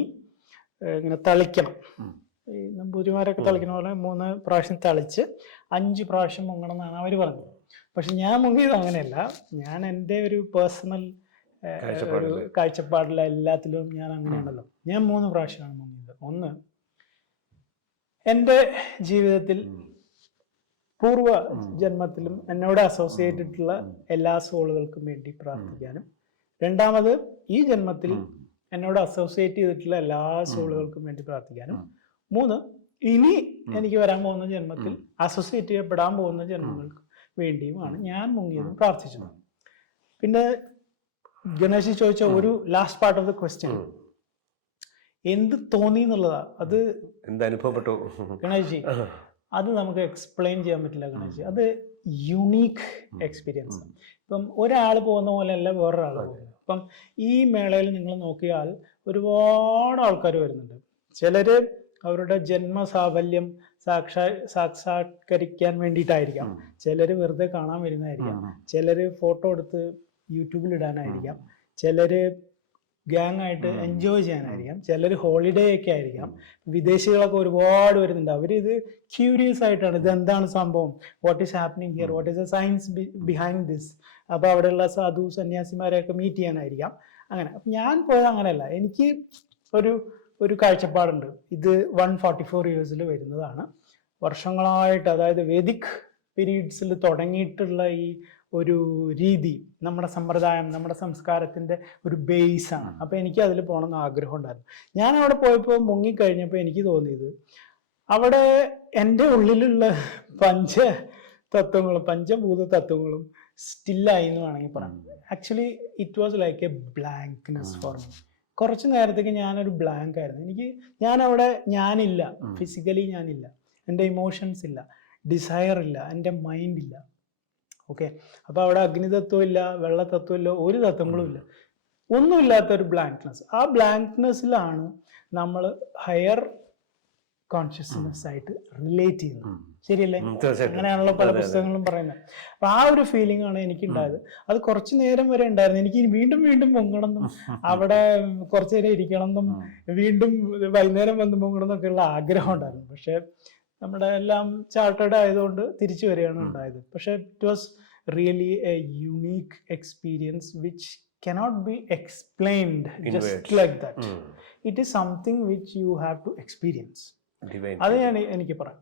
ഇങ്ങനെ തളിക്കണം. ഈ നമ്പൂതിരിമാരൊക്കെ തളിക്കുന്ന പോലെ 3 പ്രാവശ്യം തളിച്ച് 5 പ്രാവശ്യം മുങ്ങണം എന്നാണ് അവർ പറഞ്ഞത്. പക്ഷെ ഞാൻ മുങ്ങിയത് അങ്ങനെയല്ല. ഞാൻ എൻ്റെ ഒരു പേഴ്സണൽ കാഴ്ചപ്പാടില്ല, എല്ലാത്തിലും ഞാൻ അങ്ങനെയാണല്ലോ. ഞാൻ 3 പ്രാവശ്യമാണ് മുങ്ങിയത്. ഒന്ന്, എൻ്റെ ജീവിതത്തിൽ പൂർവ്വ ജന്മത്തിലും എന്നോട് അസോസിയേറ്റ് ചെയ്തിട്ടുള്ള എല്ലാ സോളുകൾക്കും വേണ്ടി പ്രാർത്ഥിക്കാനും. രണ്ടാമത്, ഈ ജന്മത്തിൽ എന്നോട് അസോസിയേറ്റ് ചെയ്തിട്ടുള്ള എല്ലാ സോളുകൾക്കും വേണ്ടി പ്രാർത്ഥിക്കാനും. 3, ഇനി എനിക്ക് വരാൻ പോകുന്ന ജന്മത്തിൽ അസോസിയേറ്റ് ചെയ്യപ്പെടാൻ പോകുന്ന ജന്മങ്ങൾക്ക് വേണ്ടിയുമാണ് ഞാൻ മുങ്ങിയതും പ്രാർത്ഥിച്ചത്. പിന്നെ ഗണേശ് ചോദിച്ച ഒരു last part of the question, എന്ത് തോന്നി എന്നുള്ളതാ. അത് അനുഭവപ്പെട്ടു ഗണേശ്, അത് നമുക്ക് എക്സ്പ്ലെയിൻ ചെയ്യാൻ പറ്റില്ല ഗണേശ്. അത് യുണീക്ക് എക്സ്പീരിയൻസ്. ഇപ്പം ഒരാൾ പോകുന്ന പോലെയല്ല വേറൊരാൾ പോകുന്നത്. അപ്പം ഈ മേളയിൽ നിങ്ങൾ നോക്കിയാൽ ഒരുപാട് ആൾക്കാർ വരുന്നുണ്ട്. ചിലര് അവരുടെ ജന്മസാഫല്യം സാക്ഷാത്കരിക്കാൻ വേണ്ടിയിട്ടായിരിക്കാം, ചിലര് വെറുതെ കാണാൻ വരുന്നതായിരിക്കാം, ചിലര് ഫോട്ടോ എടുത്ത് യൂട്യൂബിൽ ഇടാനായിരിക്കാം, ചിലര് ഗ്യാങ് ആയിട്ട് എൻജോയ് ചെയ്യാനായിരിക്കാം, ചിലർ ഹോളിഡേ ഒക്കെ ആയിരിക്കാം. വിദേശികളൊക്കെ ഒരുപാട് വരുന്നുണ്ട്. അവരിത് ക്യൂരിയസ് ആയിട്ടാണ്, ഇത് എന്താണ് സംഭവം, what is happening here, what is the science behind this, അപ്പോൾ അവിടെയുള്ള സാധു സന്യാസിമാരെയൊക്കെ മീറ്റ് ചെയ്യാനായിരിക്കാം. അങ്ങനെ ഞാൻ പോയത് അങ്ങനെയല്ല. എനിക്ക് ഒരു കാഴ്ചപ്പാടുണ്ട്. ഇത് 144 ഇയേഴ്സിൽ വരുന്നതാണ്. വർഷങ്ങളായിട്ട്, അതായത് വേദിക് പീരീഡ്സിൽ തുടങ്ങിയിട്ടുള്ള ഈ ഒരു രീതി നമ്മുടെ സമ്പ്രദായം, നമ്മുടെ സംസ്കാരത്തിൻ്റെ ഒരു ബേസാണ്. അപ്പോൾ എനിക്ക് അതിൽ പോകണമെന്ന് ആഗ്രഹം ഉണ്ടായിരുന്നു. ഞാൻ അവിടെ പോയപ്പോൾ മുങ്ങിക്കഴിഞ്ഞപ്പോൾ എനിക്ക് തോന്നിയത് അവിടെ എൻ്റെ ഉള്ളിലുള്ള പഞ്ചഭൂത തത്വങ്ങളും സ്റ്റില്ലായി എന്ന് വേണമെങ്കിൽ പറയാം. Actually it was like a blankness for me. കുറച്ച് നേരത്തേക്ക് ഞാനൊരു ബ്ലാങ്ക് ആയിരുന്നു. ഞാനവിടെ ഞാനില്ല, ഫിസിക്കലി ഞാനില്ല, എൻ്റെ ഇമോഷൻസ് ഇല്ല, ഡിസയർ ഇല്ല, എൻ്റെ മൈൻഡ് ഇല്ല. ഓക്കെ, അപ്പോൾ അവിടെ അഗ്നിതത്വം ഇല്ല, വെള്ളതത്വം ഇല്ല, ഒരു തത്വങ്ങളും ഇല്ല, ഒന്നുമില്ലാത്തൊരു ബ്ലാങ്ക്നെസ്. ആ ബ്ലാങ്ക്നെസ്സിലാണ് നമ്മൾ ഹയർ കോൺഷ്യസ്നെസ് ആയിട്ട് റിലേറ്റ് ചെയ്യുന്നത്. ശരിയല്ലേ? അങ്ങനെയാണല്ലോ പല പുസ്തകങ്ങളും പറയുന്നത്. അപ്പൊ ആ ഒരു ഫീലിംഗ് ആണ് എനിക്ക് ഉണ്ടായത്. അത് കുറച്ചു നേരം വരെ ഉണ്ടായിരുന്നു. എനിക്ക് വീണ്ടും വീണ്ടും പൊങ്ങണമെന്നും അവിടെ കുറച്ചു നേരം ഇരിക്കണമെന്നും വീണ്ടും വൈകുന്നേരം വന്ന് പൊങ്ങണമെന്നൊക്കെ ഉള്ള ആഗ്രഹം ഉണ്ടായിരുന്നു. പക്ഷെ നമ്മുടെ എല്ലാം ചാർട്ടേഡ് ആയതുകൊണ്ട് തിരിച്ചു വരികയാണ് ഉണ്ടായത്. പക്ഷെ it was really A unique experience which cannot be explained just like that. It is something which you have to experience. അത് എനിക്ക് പറയാം,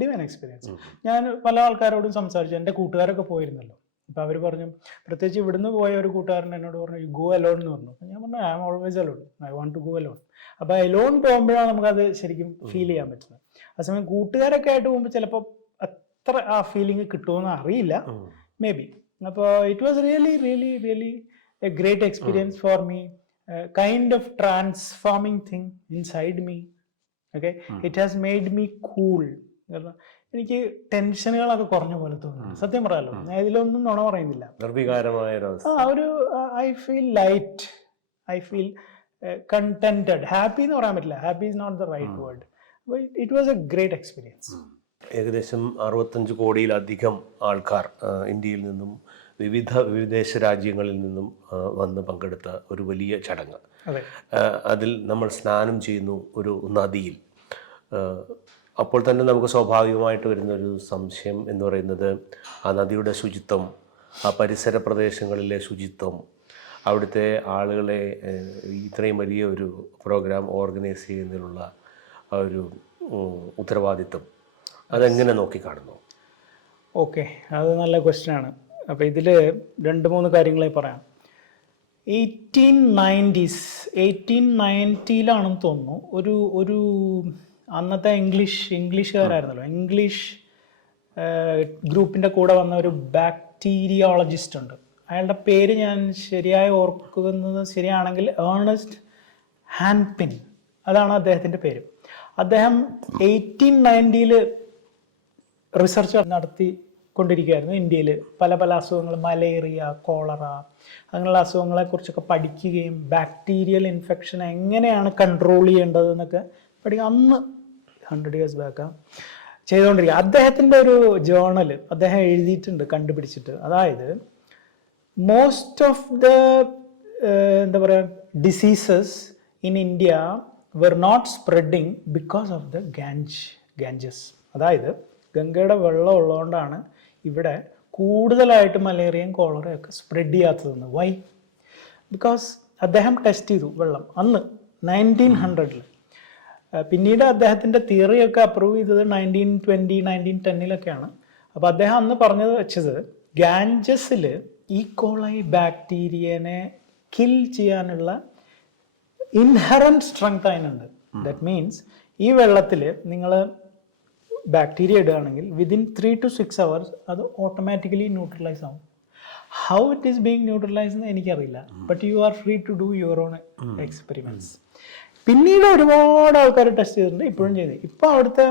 ഡിവൈൻ എക്സ്പീരിയൻസ്. ഞാൻ പല ആൾക്കാരോടും സംസാരിച്ചു. എൻ്റെ കൂട്ടുകാരൊക്കെ പോയിരുന്നല്ലോ. അപ്പോൾ അവർ പറഞ്ഞു, പ്രത്യേകിച്ച് ഇവിടുന്ന് പോയ ഒരു കൂട്ടുകാരൻ എന്നോട് പറഞ്ഞു, യു ഗോ അലോൺ എന്ന് പറഞ്ഞു. ഞാൻ പറഞ്ഞു, I am always alone, I want to go alone. അപ്പോൾ അലോൺ പോകുമ്പോഴാണ് നമുക്കത് ശരിക്കും ഫീൽ ചെയ്യാൻ പറ്റുന്നത്. അതേസമയം കൂട്ടുകാരൊക്കെ ആയിട്ട് പോകുമ്പോൾ ചിലപ്പോൾ അത്ര ആ ഫീലിംഗ് കിട്ടുമെന്ന് അറിയില്ല, മേ ബി. അപ്പോൾ it was really really really a great experience for me, a kind of transforming thing inside me. Okay, it has made me cool. എനിക്ക് ടെൻഷനുകളൊക്കെ കുറഞ്ഞ പോലെ തോന്നുന്നു, സത്യം പറയാലോ. ഞാൻ ഇതിലൊന്നും നുണ പറയുന്നില്ല. I feel light, I feel contented. Happy എന്ന് പറയാൻ പറ്റില്ല, happy is not the right word. It was a great experience. ഏകദേശം 65 കോടിയിലധികം ആൾക്കാർ ഇന്ത്യയിൽ നിന്നും വിദേശ രാജ്യങ്ങളിൽ നിന്നും വന്ന് പങ്കെടുത്ത ഒരു വലിയ ചടങ്ങ്. അതിൽ നമ്മൾ സ്നാനം ചെയ്യുന്നു ഒരു നദിയിൽ. അപ്പോൾ തന്നെ നമുക്ക് സ്വാഭാവികമായിട്ട് വരുന്നൊരു സംശയം എന്ന് പറയുന്നത് ആ നദിയുടെ ശുചിത്വം, ആ പരിസര പ്രദേശങ്ങളിലെ ശുചിത്വം, അവിടുത്തെ ആളുകളെ ഇത്രയും വലിയ ഒരു പ്രോഗ്രാം ഓർഗനൈസ് ചെയ്യുന്നതിനുള്ള ആ ഒരു ഉത്തരവാദിത്വം, അതെങ്ങനെ നോക്കിക്കാണുന്നു? ഓക്കെ, അത് നല്ല ക്വസ്റ്റ്യനാണ്. അപ്പോൾ ഇതിൽ 2-3 കാര്യങ്ങളെ പറയാം. 1890-ലാണെന്ന് തോന്നുന്നു ഒരു അന്നത്തെ ഇംഗ്ലീഷുകാരായിരുന്നല്ലോ, ഇംഗ്ലീഷ് ഗ്രൂപ്പിൻ്റെ കൂടെ വന്ന ഒരു ബാക്ടീരിയോളജിസ്റ്റ് ഉണ്ട്. അയാളുടെ പേര് ഞാൻ ശരിയായി ഓർക്കുന്നത് ശരിയാണെങ്കിൽ ഏർണസ്റ്റ് ഹാൻപിൻ, അതാണ് അദ്ദേഹത്തിൻ്റെ പേര്. അദ്ദേഹം 1890 റിസർച്ച് നടത്തിക്കൊണ്ടിരിക്കുകയായിരുന്നു ഇന്ത്യയിൽ. പല അസുഖങ്ങൾ, മലേറിയ, കോളറ, അങ്ങനെയുള്ള അസുഖങ്ങളെക്കുറിച്ചൊക്കെ പഠിക്കുകയും ബാക്ടീരിയൽ ഇൻഫെക്ഷൻ എങ്ങനെയാണ് കൺട്രോൾ ചെയ്യേണ്ടതെന്നൊക്കെ പഠിക്കുക. അന്ന് 100 years ബാക്കാണ് ചെയ്തുകൊണ്ടിരിക്കുക. അദ്ദേഹത്തിൻ്റെ ഒരു ജേർണൽ അദ്ദേഹം എഴുതിയിട്ടുണ്ട്, കണ്ടുപിടിച്ചിട്ട്. അതായത് മോസ്റ്റ് ഓഫ് ദ എന്താ പറയുക diseases in India were not spreading because of the Ganges. അതായത് ഗംഗയുടെ വെള്ളം ഉള്ളതുകൊണ്ടാണ് ഇവിടെ കൂടുതലായിട്ട് മലേറിയയും കോളറയൊക്കെ സ്പ്രെഡ് ചെയ്യാത്തതെന്ന്. വൈ? ബിക്കോസ് അദ്ദേഹം ടെസ്റ്റ് ചെയ്തു വെള്ളം അന്ന് 1900-ൽ. പിന്നീട് അദ്ദേഹത്തിൻ്റെ തിയറിയൊക്കെ അപ്രൂവ് ചെയ്തത് 1920, 1910-ലൊക്കെയാണ്. അപ്പോൾ അദ്ദേഹം അന്ന് പറഞ്ഞത് വെച്ചത് ഗാഞ്ചസിൽ ഈ കോളൈ ബാക്ടീരിയനെ കിൽ ചെയ്യാനുള്ള ഇൻഹറൻറ്റ് സ്ട്രെങ്ത് അതിനുണ്ട്. ദാറ്റ് മീൻസ് ഈ വെള്ളത്തിൽ നിങ്ങൾ ബാക്ടീരിയ ഇടുകയാണെങ്കിൽ വിതിൻ 3 to 6 hours അത് ഓട്ടോമാറ്റിക്കലി ന്യൂട്രലൈസ് ആവും. How it is being neutralise എന്ന് എനിക്കറിയില്ല, but you are free to do your own experiments. പിന്നീട് ഒരുപാട് ആൾക്കാർ ടെസ്റ്റ് ചെയ്തിട്ടുണ്ട്, ഇപ്പോഴും ചെയ്യുന്നത്. ഇപ്പോൾ അവിടുത്തെ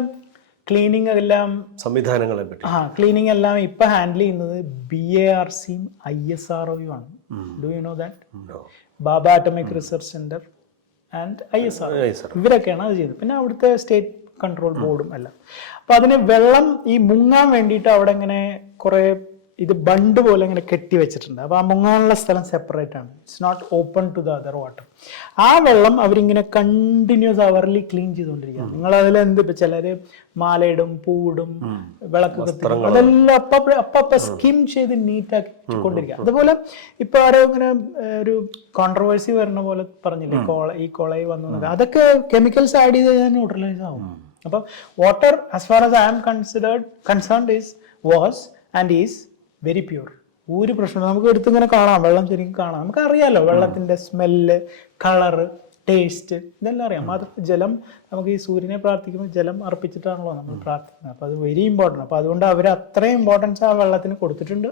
ക്ലീനിങ് എല്ലാം സംവിധാനങ്ങളെ പറ്റി ക്ലീനിങ് എല്ലാം ഇപ്പം ഹാൻഡിൽ ചെയ്യുന്നത് BARCയും ISROയും ആണ്. Do you know that? Baba atomic research centre and ISRO, ഇവരൊക്കെയാണ് അത് ചെയ്യുന്നത്. പിന്നെ അവിടുത്തെ സ്റ്റേറ്റ് കൺട്രോൾ ബോർഡും എല്ലാം. അപ്പം അതിന് വെള്ളം ഈ മുങ്ങാൻ വേണ്ടിയിട്ട് അവിടെ ഇങ്ങനെ കുറേ ഇത് ബണ്ട് പോലെ ഇങ്ങനെ കെട്ടി വെച്ചിട്ടുണ്ട്. അപ്പോൾ ആ മുങ്ങാനുള്ള സ്ഥലം സെപ്പറേറ്റ് ആണ്. It's not open to the other water. ആ വെള്ളം അവരിങ്ങനെ കണ്ടിന്യൂസ് അവർലി ക്ലീൻ ചെയ്തുകൊണ്ടിരിക്കുക. നിങ്ങൾ അതിൽ എന്ത് ഇപ്പം ചിലർ മാലയിടും, പൂവിടും, വിളക്ക് കത്തിക്കും, അതെല്ലാം അപ്പ സ്കിം ചെയ്ത് നീറ്റാക്കി കൊണ്ടിരിക്കുക. അതുപോലെ ഇപ്പൊ ആരോ ഇങ്ങനെ ഒരു കോൺട്രവേഴ്സി വരുന്ന പോലെ പറഞ്ഞില്ലേ, ഈ കോളേജ് വന്നു, അതൊക്കെ കെമിക്കൽസ് ആഡ് ചെയ്ത് കഴിഞ്ഞാൽ ന്യൂട്രലൈസ് ആവും. അപ്പം water as far as I am concerned was and is very pure. ഒരു പ്രശ്നം നമുക്ക് എടുത്തിങ്ങനെ കാണാം, വെള്ളം ശരിക്കും കാണാം, നമുക്ക് അറിയാലോ വെള്ളത്തിന്റെ സ്മെല്ല്, കളറ്, ടേസ്റ്റ് ഇതെല്ലാം അറിയാം. മാത്രം ജലം, നമുക്ക് ഈ സൂര്യനെ പ്രാർത്ഥിക്കുമ്പോൾ ജലം അർപ്പിച്ചിട്ടാണല്ലോ നമ്മൾ പ്രാർത്ഥിക്കുന്നത്. അപ്പോൾ അത് വെരി ഇമ്പോർട്ടൻ്റ്. അപ്പോൾ അതുകൊണ്ട് അവർ അത്രയും ഇമ്പോർട്ടൻസ് ആ വെള്ളത്തിന് കൊടുത്തിട്ടുണ്ട്.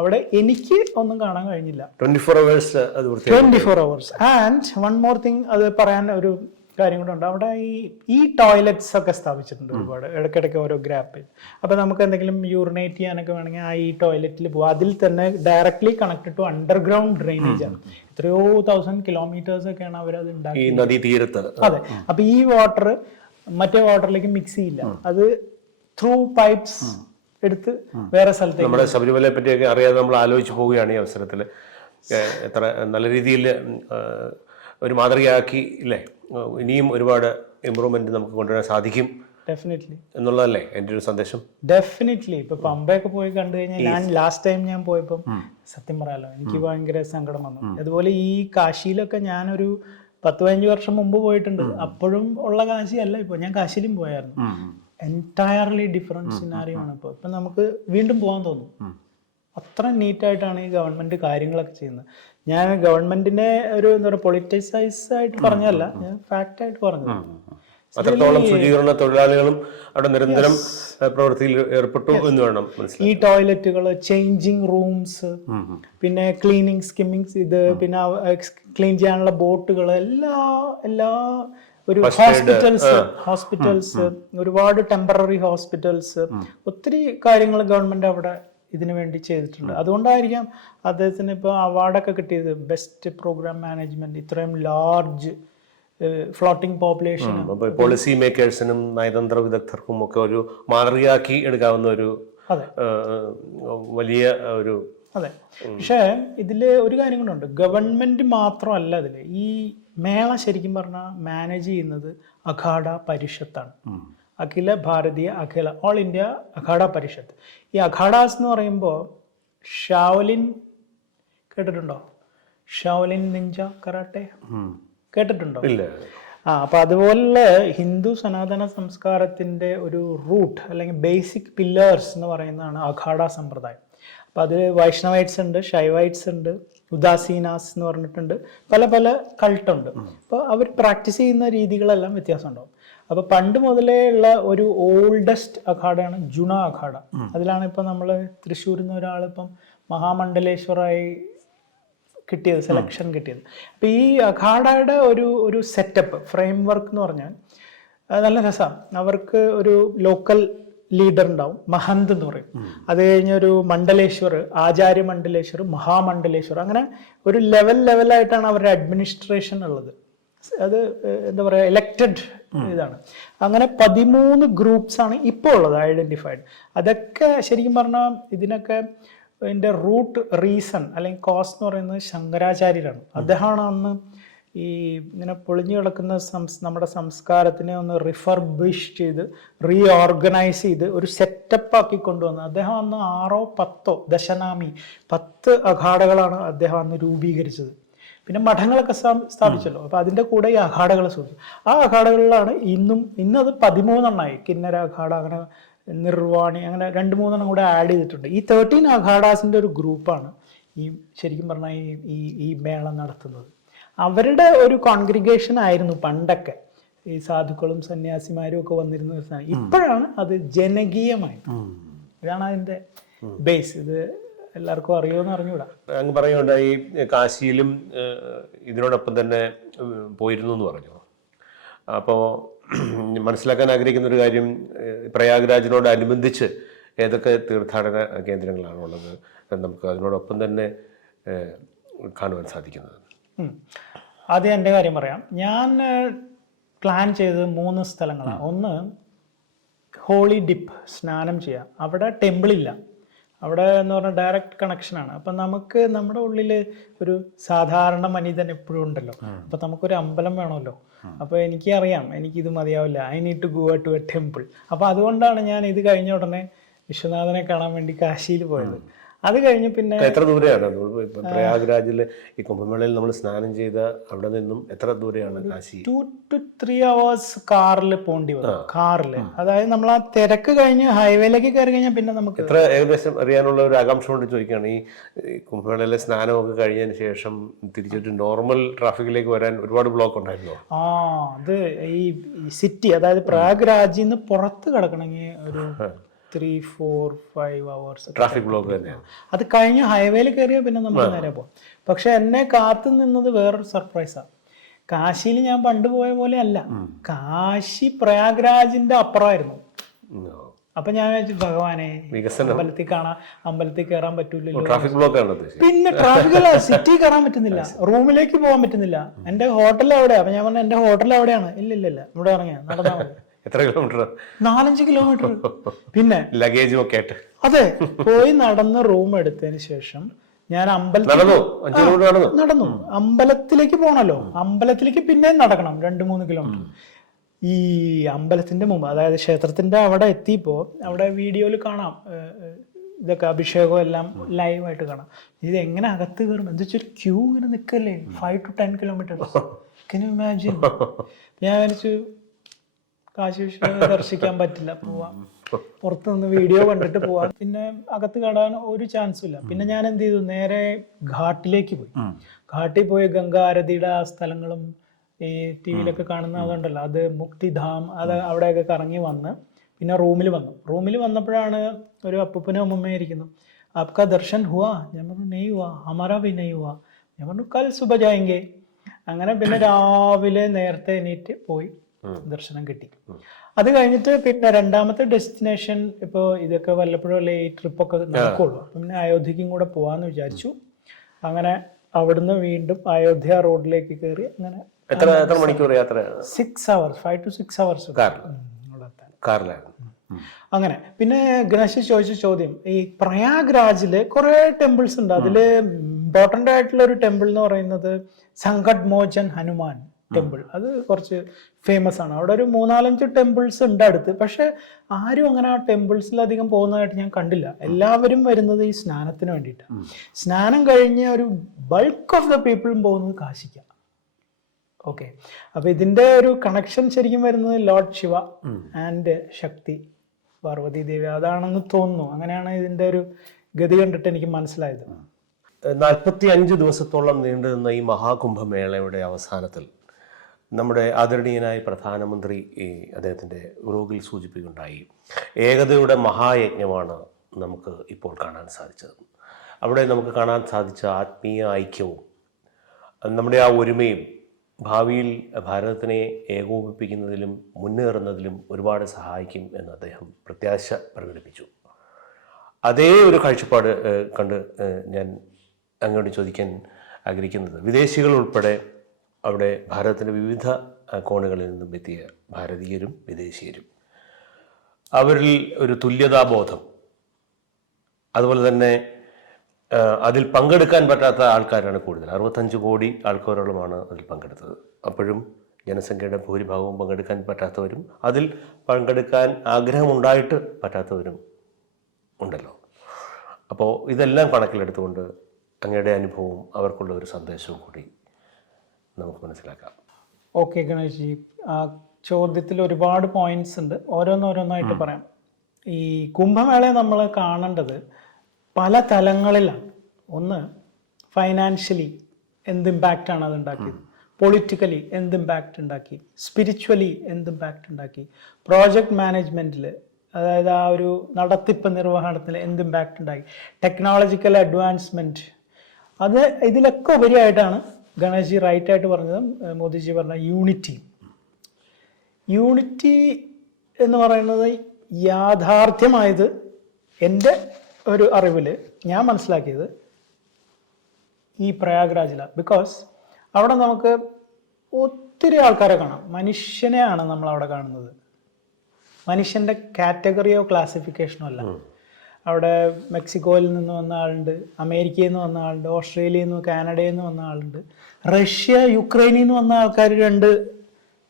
അവിടെ എനിക്ക് ഒന്നും കാണാൻ കഴിഞ്ഞില്ല. 24 hours. And one more thing, അത് പറയാൻ ഒരു കാര്യം കൂടെ ഉണ്ട്. അവിടെ ഈ ടോയ്ലറ്റ്സ് ഒക്കെ സ്ഥാപിച്ചിട്ടുണ്ട് ഒരുപാട്, ഇടയ്ക്കിടയ്ക്ക് ഓരോ ഗ്രാപ്പിൽ. അപ്പോൾ നമുക്ക് എന്തെങ്കിലും യൂറിനേറ്റ് ചെയ്യാനൊക്കെ വേണമെങ്കിൽ ആ ഈ ടോയ്ലറ്റിൽ പോകും. അതിൽ തന്നെ directly connected to underground drainage ആണ്. എത്രയോ 1000 കിലോമീറ്റേഴ്സ് ഒക്കെയാണ് അവരത് ഉണ്ടാക്കി നദീതീരത്ത്. അതെ. അപ്പൊ ഈ വാട്ടർ മറ്റേ വാട്ടറിലേക്ക് മിക്സ് ചെയ്യില്ല, അത് ത്രൂ പൈപ്സ് എടുത്ത് വേറെ സ്ഥലത്തേക്ക്. നമ്മുടെ ശബരിമലയെ പറ്റിയൊക്കെ അറിയാതെ നമ്മൾ ആലോചിച്ച് പോവുകയാണ് ഈ അവസരത്തിൽ. എത്ര നല്ല രീതിയിൽ ഒരു മാതൃകയാക്കി ഇല്ലേ, ഇനിയും ഒരുപാട് ഇമ്പ്രൂവ്മെന്റ് നമുക്ക് കൊണ്ടുവരാൻ സാധിക്കും ഡെഫിനറ്റ്ലി എന്നുള്ളതല്ലേ എൻ്റെ ഒരു സന്ദേശം. ഡെഫിനറ്റ്ലി. ഇപ്പൊ പമ്പയൊക്കെ പോയി കണ്ടു കഴിഞ്ഞാൽ, ഞാൻ ലാസ്റ്റ് ടൈം ഞാൻ പോയപ്പോൾ സത്യം പറയാലോ എനിക്ക് ഭയങ്കര സങ്കടം വന്നു. അതുപോലെ ഈ കാശിയിലൊക്കെ ഞാനൊരു 10-15 വർഷം മുമ്പ് പോയിട്ടുണ്ട്. അപ്പോഴും ഉള്ള കാശി അല്ല ഇപ്പോൾ. ഞാൻ കാശിയിലും പോയായിരുന്നു. എൻറ്റയർലി ഡിഫറെന്റ് സിനാരിയോ ആണ് ഇപ്പോൾ. ഇപ്പം നമുക്ക് വീണ്ടും പോകാൻ തോന്നും. അത്ര നീറ്റായിട്ടാണ് ഈ ഗവൺമെന്റ് കാര്യങ്ങളൊക്കെ ചെയ്യുന്നത്. ഞാൻ ഗവൺമെന്റിനെ ഒരു എന്താ പറയുക പൊളിറ്റിസൈസ് ആയിട്ട് പറഞ്ഞല്ല, ഞാൻ ഫാക്റ്റ് ആയിട്ട് പറഞ്ഞത്. അത്രത്തോളം ശുചീകരണ തൊഴിലാളികളും അവിടെ നിരന്തരം പ്രവൃത്തിയിൽ ഏർപ്പെട്ടു എന്ന് വേണം മനസ്സിലാക്കാൻ. ഈ ടോയ്ലറ്റുകൾ, ചേഞ്ചിങ് റൂംസ്, പിന്നെ ക്ലീനിങ്, സ്കിമ്മിങ്, ഇത് പിന്നെ ക്ലീൻ ചെയ്യാനുള്ള ബോട്ടുകൾ, എല്ലാ ഒരു ഹോസ്പിറ്റൽസ്, ഒരുപാട് ടെമ്പററി ഹോസ്പിറ്റൽസ്, ഒത്തിരി കാര്യങ്ങൾ ഗവൺമെന്റ് അവിടെ ഇതിനു വേണ്ടി ചെയ്തിട്ടുണ്ട്. അതുകൊണ്ടായിരിക്കാം അദ്ദേഹത്തിന് ഇപ്പോൾ അവാർഡൊക്കെ കിട്ടിയത്, ബെസ്റ്റ് പ്രോഗ്രാം മാനേജ്മെന്റ്. ഇത്രയും ലാർജ് ഫ്ലോട്ടിംഗ് പോപ്പുലേഷൻ പോളിസി മേക്കേഴ്സിനും നയതന്ത്ര വിദഗ്ധർക്കും ഒക്കെ ഒരു മാതൃകയാക്കി എടുക്കാവുന്ന ഒരു വലിയ ഒരു. അതെ. പക്ഷേ ഇതില് ഒരു കാര്യം കൊണ്ടുണ്ട്, ഗവൺമെന്റ് മാത്രമല്ല ഇതില്. ഈ മേള ശരിക്കും പറഞ്ഞാൽ മാനേജ് ചെയ്യുന്നത് അഖാഡ പരിഷത്താണ്. അഖില ഭാരതീയ ഓൾ ഇന്ത്യ അഖാഡ പരിഷത്ത്. ഈ അഖാഡാസ് എന്ന് പറയുമ്പോൾ ഷാവലിൻ കേട്ടിട്ടുണ്ടോ? ഷാവലിൻ നിഞ്ച കരാട്ടെ കേട്ടിട്ടുണ്ടോ? അപ്പൊ അതുപോലെ ഹിന്ദു സനാതന സംസ്കാരത്തിന്റെ ഒരു റൂട്ട് അല്ലെങ്കിൽ ബേസിക് പില്ലേഴ്സ് എന്ന് പറയുന്നതാണ് അഖാഡ സമ്പ്രദായം. അപ്പൊ അതിൽ വൈഷ്ണവൈറ്റ്സ് ഉണ്ട്, ഷൈവൈറ്റ്സ് ഉണ്ട്, ഉദാസീനാസ് എന്ന് പറഞ്ഞിട്ടുണ്ട്, പല പല കൾട്ടുണ്ട്. അപ്പോൾ അവർ പ്രാക്ടീസ് ചെയ്യുന്ന രീതികളെല്ലാം വ്യത്യാസം ഉണ്ടാവും. അപ്പൊ പണ്ട് മുതലേ ഉള്ള ഒരു ഓൾഡസ്റ്റ് അഖാഡയാണ് ജുണ അഖാഡ. അതിലാണ് ഇപ്പൊ നമ്മൾ തൃശ്ശൂരിൽ നിന്ന് ഒരാളിപ്പം മഹാമണ്ഡലേശ്വറായി കിട്ടിയത്, സെലക്ഷൻ കിട്ടിയത്. അപ്പൊ ഈ അഖാഡയുടെ ഒരു സെറ്റപ്പ് ഫ്രെയിം വർക്ക് എന്ന് പറഞ്ഞാൽ നല്ല രസമാണ്. അവർക്ക് ഒരു ലോക്കൽ ലീഡർ ഉണ്ടാവും, മഹന്ത് എന്ന് പറയും. അത് കഴിഞ്ഞൊരു മണ്ഡലേശ്വർ, ആചാര്യ മണ്ഡലേശ്വർ, മഹാമണ്ഡലേശ്വർ, അങ്ങനെ ഒരു ലെവലായിട്ടാണ് അവരുടെ അഡ്മിനിസ്ട്രേഷൻ ഉള്ളത്. അത് എന്താ പറയുക, എലക്റ്റഡ് ഇതാണ്. അങ്ങനെ 13 ഗ്രൂപ്പ്സ് ആണ് ഇപ്പോൾ ഉള്ളത് ഐഡന്റിഫൈഡ്. അതൊക്കെ ശരിക്കും പറഞ്ഞാൽ ഇതിനൊക്കെ ഇതിൻ്റെ റൂട്ട് റീസൺ അല്ലെങ്കിൽ കോസ് എന്ന് പറയുന്നത് ശങ്കരാചാര്യരാണ്. അദ്ദേഹമാണ് അന്ന് ഈ ഇങ്ങനെ പൊളിഞ്ഞു കിടക്കുന്ന നമ്മുടെ സംസ്കാരത്തിനെ ഒന്ന് റിഫർബിഷ് ചെയ്ത് റീഓർഗനൈസ് ചെയ്ത് ഒരു സെറ്റപ്പ് ആക്കി കൊണ്ടുവന്നത്. അദ്ദേഹം അന്ന് 6 or 10 ദശനാമി 10 അഖാഡകളാണ് അദ്ദേഹം അന്ന് രൂപീകരിച്ചത്. പിന്നെ മഠങ്ങളൊക്കെ സ്ഥാപിച്ചല്ലോ. അപ്പോൾ അതിൻ്റെ കൂടെ ഈ അഖാഡകൾ സൂചിച്ചു. ആ അഖാഡകളിലാണ് ഇന്നത് 13 കിന്നര അഖാഡ, അങ്ങനെ നിർവാണി, അങ്ങനെ 2-3 കൂടെ ആഡ് ചെയ്തിട്ടുണ്ട്. ഈ 13 അഖാഡാസിൻ്റെ ഒരു ഗ്രൂപ്പാണ് ഈ ശരിക്കും പറഞ്ഞാൽ ഈ മേളം നടത്തുന്നത്. അവരുടെ ഒരു കോൺഗ്രിഗേഷൻ ആയിരുന്നു പണ്ടൊക്കെ, ഈ സാധുക്കളും സന്യാസിമാരും ഒക്കെ വന്നിരുന്ന ഒരു സാധനം. ഇപ്പോഴാണ് അത് ജനകീയമായി. ഇതാണ് അതിൻ്റെ ബേസ്. ഇത് എല്ലാവർക്കും അറിയുമെന്ന് അറിഞ്ഞൂടാ. അങ്ങ് പറയുന്നുണ്ട് ഈ കാശിയിലും ഇതിനോടൊപ്പം തന്നെ പോയിരുന്നു എന്ന് പറഞ്ഞു. അപ്പോൾ മനസ്സിലാക്കാൻ ആഗ്രഹിക്കുന്ന ഒരു കാര്യം, പ്രയാഗ്രാജിനോടനുബന്ധിച്ച് ഏതൊക്കെ തീർത്ഥാടന കേന്ദ്രങ്ങളാണ് ഉള്ളത് നമുക്ക് അതിനോടൊപ്പം തന്നെ കാണുവാൻ സാധിക്കുന്നത്? ആദ്യം എൻ്റെ കാര്യം പറയാം. ഞാൻ പ്ലാൻ ചെയ്തത് 3 സ്ഥലങ്ങളാണ്. ഒന്ന് ഹോളി ഡിപ്പ്, സ്നാനം ചെയ്യാം. അവിടെ ടെമ്പിളില്ല, അവിടെ എന്ന് പറഞ്ഞാൽ ഡയറക്റ്റ് കണക്ഷനാണ്. അപ്പം നമുക്ക് നമ്മുടെ ഉള്ളിൽ ഒരു സാധാരണ മനിതൻ എപ്പോഴും ഉണ്ടല്ലോ. അപ്പം നമുക്കൊരു അമ്പലം വേണമല്ലോ. അപ്പോൾ എനിക്കറിയാം എനിക്കിത് മതിയാവില്ല, I need to go to a temple. അപ്പോൾ അതുകൊണ്ടാണ് ഞാൻ ഇത് കഴിഞ്ഞ ഉടനെ വിശ്വനാഥനെ കാണാൻ വേണ്ടി കാശിയിൽ പോയത്. അത് കഴിഞ്ഞ് പിന്നെ എത്ര ദൂരെയാണ് പ്രയാഗ്രാജിൽ ഈ കുംഭമേളയിൽ നമ്മൾ സ്നാനം ചെയ്ത അവിടെ നിന്നും എത്ര ദൂരെയാണ് കാശി? 2 to 3 hours കാറിൽ പോകേണ്ടി വന്നു. കാറിൽ, അതായത് നമ്മൾ ആ തിരക്ക് കഴിഞ്ഞ് ഹൈവേയിലേക്ക് കയറി കഴിഞ്ഞാൽ പിന്നെ നമുക്ക് എത്ര ഏകദേശം അറിയാനുള്ള ഒരു ആകാംക്ഷ കൊണ്ട് ചോദിക്കുകയാണ്. ഈ കുംഭമേളയിലെ സ്നാനമൊക്കെ കഴിഞ്ഞതിന് ശേഷം തിരിച്ചിട്ട് നോർമൽ ട്രാഫിക്കിലേക്ക് വരാൻ ഒരുപാട് ബ്ലോക്ക് ഉണ്ടായിരുന്നോ? അത് ഈ സിറ്റി, അതായത് പ്രയാഗ്രാജിൽ നിന്ന് പുറത്ത് കിടക്കണമെങ്കിൽ ഒരു 3-4-5 hours ട്രാഫിക് ബ്ലോക്ക് തന്നെയാണ്. അത് കഴിഞ്ഞ് ഹൈവേയിൽ കയറിയാൽ പിന്നെ നമ്മൾ നേരെ പോകും. പക്ഷെ എന്നെ കാത്തു നിന്നത് വേറൊരു സർപ്രൈസാണ്. കാശിയിൽ ഞാൻ പണ്ട് പോയ പോലെ അല്ല, കാശി പ്രയാഗ്രാജിന്റെ അപ്പുറമായിരുന്നു. അപ്പൊ ഞാൻ വിചാരിച്ചു ഭഗവാനെ അമ്പലത്തിൽ കയറാൻ പറ്റൂലല്ലോ. പിന്നെ ട്രാഫിക് സിറ്റി കയറാൻ പറ്റുന്നില്ല, റൂമിലേക്ക് പോകാൻ പറ്റുന്നില്ല. എന്റെ ഹോട്ടൽ എവിടെയാ? അപ്പൊ ഞാൻ പറഞ്ഞു എന്റെ ഹോട്ടൽ എവിടെയാണ്? ഇല്ല ഇവിടെ ഇറങ്ങിയാ നടന്നാ മതി. എത്ര കിലോമീറ്റർ? 4-5 കിലോമീറ്റർ. പിന്നെ ലഗേജും ഒക്കെ ആയിട്ട് അതെ, പോയി നടന്ന് റൂം എടുത്തതിന് ശേഷം ഞാൻ നടന്നു അമ്പലത്തിലേക്ക് പോകണല്ലോ. അമ്പലത്തിലേക്ക് പിന്നെയും നടക്കണം 2-3 കിലോമീറ്റർ. ഈ അമ്പലത്തിന്റെ മുമ്പ്, അതായത് ക്ഷേത്രത്തിന്റെ അവിടെ എത്തിയപ്പോ അവിടെ വീഡിയോയിൽ കാണാം ഇതൊക്കെ അഭിഷേകം എല്ലാം ലൈവായിട്ട് കാണാം. ഇത് എങ്ങനെ അകത്ത് കയറും? എന്താ വെച്ചാൽ ക്യൂ ഇങ്ങനെ നിൽക്കല്ലേ, 5 to 10 kilometre. Can you imagine? ഞാൻ വിചാരിച്ചു കാശി വിശ്വനാഥനെ ദർശിക്കാൻ പറ്റില്ല, പോവാം പുറത്ത് നിന്ന് വീഡിയോ കണ്ടിട്ട് പോവാം. പിന്നെ അകത്ത് കയറാൻ ഒരു ചാൻസും ഇല്ല. പിന്നെ ഞാൻ എന്ത് ചെയ്തു, നേരെ ഘാട്ടിലേക്ക് പോയി. ഘാട്ടിൽ പോയി ഗംഗാ ആരതിയുടെ ആ സ്ഥലങ്ങളും ഈ ടി വിയിലൊക്കെ കാണുന്ന അതുണ്ടല്ലോ, അത് മുക്തിധാം, അത് അവിടെയൊക്കെ കറങ്ങി വന്ന് പിന്നെ റൂമിൽ വന്നു. റൂമിൽ വന്നപ്പോഴാണ് ഒരു അപ്പൂപ്പനും അമ്മമ്മയും ഇരിക്കുന്നു. ആപ്കാ ദർശൻ ഹുവാ? ഞാൻ പറഞ്ഞു നെയ് ഹുവാ, ഹമാരാ ഭി നെയ് ഹുവാ. ഞാൻ പറഞ്ഞു കൽ സുബ ജായെങ്കെ. അങ്ങനെ പിന്നെ രാവിലെ നേരത്തെ എണീറ്റ് പോയി ദർശനം കിട്ടി. അത് കഴിഞ്ഞിട്ട് പിന്നെ രണ്ടാമത്തെ ഡെസ്റ്റിനേഷൻ, ഇപ്പോൾ ഇതൊക്കെ വല്ലപ്പോഴും അല്ലേ ഈ ട്രിപ്പൊക്കെ നടക്കുള്ളൂ, പിന്നെ അയോധ്യക്കും കൂടെ പോവാന്ന് വിചാരിച്ചു. അങ്ങനെ അവിടുന്ന് വീണ്ടും അയോധ്യ റോഡിലേക്ക് കയറി. അങ്ങനെ എത്ര മണിക്കൂർ യാത്ര? 6 hours, 5 to 6 hours കാറിലാണ്. അങ്ങനെ പിന്നെ ഗണേശ് ചോദിച്ച ചോദ്യം, ഈ പ്രയാഗ്രാജില് കുറെ ടെമ്പിൾസ് ഉണ്ട്. അതില് ഇമ്പോർട്ടന്റ് ആയിട്ടുള്ള ഒരു ടെമ്പിൾ എന്ന് പറയുന്നത് സംകട് മോചൻ ഹനുമാൻ ടെമ്പിൾ. അത് കുറച്ച് ഫേമസ് ആണ്. അവിടെ ഒരു 3-4-5 ടെമ്പിൾസ് ഉണ്ട് അടുത്ത്. പക്ഷെ ആരും അങ്ങനെ ആ ടെമ്പിൾസിൽ അധികം പോകുന്നതായിട്ട് ഞാൻ കണ്ടില്ല. എല്ലാവരും വരുന്നത് ഈ സ്നാനത്തിന് വേണ്ടിയിട്ടാണ്. സ്നാനം കഴിഞ്ഞ് ഒരു ബൾക്ക് ഓഫ് ദ പീപ്പിളും പോകുന്നത് കാശിക്ക. ഓക്കെ, അപ്പൊ ഇതിന്റെ ഒരു കണക്ഷൻ ശരിക്കും വരുന്നത് ലോർഡ് ശിവ ആൻഡ് ശക്തി പാർവതി ദേവി, അതാണെന്ന് തോന്നുന്നു. അങ്ങനെയാണ് ഇതിന്റെ ഒരു ഗതി കണ്ടിട്ട് എനിക്ക് മനസ്സിലായത്. 45 ദിവസത്തോളം നീണ്ടു നിന്ന ഈ മഹാകുംഭമേളയുടെ അവസാനത്തിൽ നമ്മുടെ ആദരണീയനായ പ്രധാനമന്ത്രി അദ്ദേഹത്തിൻ്റെ ഉറൂകിൽ സൂചിപ്പിക്കുകയുണ്ടായി, ഏകതയുടെ മഹായജ്ഞമാണ് നമുക്ക് ഇപ്പോൾ കാണാൻ സാധിച്ചത്. അവിടെ നമുക്ക് കാണാൻ സാധിച്ച ആത്മീയ ഐക്യവും നമ്മുടെ ആ ഒരുമയും ഭാവിയിൽ ഭാരതത്തിനെ ഏകോപിപ്പിക്കുന്നതിലും മുന്നേറുന്നതിലും ഒരുപാട് സഹായിക്കും എന്ന് അദ്ദേഹം പ്രത്യാശ പ്രകടിപ്പിച്ചു. അതേ ഒരു കാഴ്ചപ്പാട് കണ്ട് ഞാൻ അങ്ങോട്ട് ചോദിക്കാൻ ആഗ്രഹിക്കുന്നത്, വിദേശികൾ ഉൾപ്പെടെ അവിടെ ഭാരതത്തിൻ്റെ വിവിധ കോണുകളിൽ നിന്നും എത്തിയ ഭാരതീയരും വിദേശീയരും, അവരിൽ ഒരു തുല്യതാബോധം, അതുപോലെ തന്നെ അതിൽ പങ്കെടുക്കാൻ പറ്റാത്ത ആൾക്കാരാണ് കൂടുതൽ. 65 കോടി ആൾക്കാരോളമാണ് അതിൽ പങ്കെടുത്തത്. അപ്പോഴും ജനസംഖ്യയുടെ ഭൂരിഭാഗവും പങ്കെടുക്കാൻ പറ്റാത്തവരും അതിൽ പങ്കെടുക്കാൻ ആഗ്രഹമുണ്ടായിട്ട് പറ്റാത്തവരും ഉണ്ടല്ലോ. അപ്പോൾ ഇതെല്ലാം കണക്കിലെടുത്തുകൊണ്ട് അങ്ങയുടെ അനുഭവവും അവർക്കുള്ള ഒരു സന്ദേശവും കൂടി നമുക്ക് മനസ്സിലാക്കാം. ഓക്കെ ഗണേഷ് ജി, ആ ചോദ്യത്തിൽ ഒരുപാട് പോയിന്റ്സ് ഉണ്ട്. ഓരോന്നോരോന്നായിട്ട് പറയാം. ഈ കുംഭമേളയെ നമ്മൾ കാണേണ്ടത് പല തലങ്ങളിലാണ്. ഒന്ന്, ഫൈനാൻഷ്യലി എന്ത് ഇമ്പാക്റ്റാണ് അത് ഉണ്ടാക്കിയത്, പൊളിറ്റിക്കലി എന്ത് ഇമ്പാക്റ്റ് ഉണ്ടാക്കി, സ്പിരിച്വലി എന്ത് ഇമ്പാക്റ്റ് ഉണ്ടാക്കി, പ്രോജക്റ്റ് മാനേജ്മെൻറ്റിൽ അതായത് ആ ഒരു നടത്തിപ്പ് നിർവഹണത്തിൽ എന്ത് ഇമ്പാക്റ്റ് ഉണ്ടാക്കി, ടെക്നോളജിക്കൽ അഡ്വാൻസ്മെൻറ്റ്, അത് ഇതിലൊക്കെ ഉപരിയായിട്ടാണ് ഗണേഷ്ജി റൈറ്റായിട്ട് പറഞ്ഞത്, മോദിജി പറഞ്ഞ യൂണിറ്റി എന്ന് പറയുന്നത് യാഥാർത്ഥ്യമായത് എൻ്റെ ഒരു അറിവിൽ ഞാൻ മനസ്സിലാക്കിയത് ഈ പ്രയാഗ്രാജിലാണ്. ബിക്കോസ് അവിടെ നമുക്ക് ഒത്തിരി ആൾക്കാരെ കാണാം. മനുഷ്യനെയാണ് നമ്മൾ അവിടെ കാണുന്നത്, മനുഷ്യൻ്റെ കാറ്റഗറിയോ ക്ലാസിഫിക്കേഷനോ അല്ല. അവിടെ മെക്സിക്കോയിൽ നിന്ന് വന്ന ആളുണ്ട്, അമേരിക്കയിൽ നിന്ന് വന്ന ആളുണ്ട്, ഓസ്ട്രേലിയയിൽ നിന്ന് കാനഡയിൽ നിന്ന് വന്ന ആളുണ്ട്, റഷ്യ യുക്രൈനിൽ നിന്ന് വന്ന ആൾക്കാർ രണ്ട്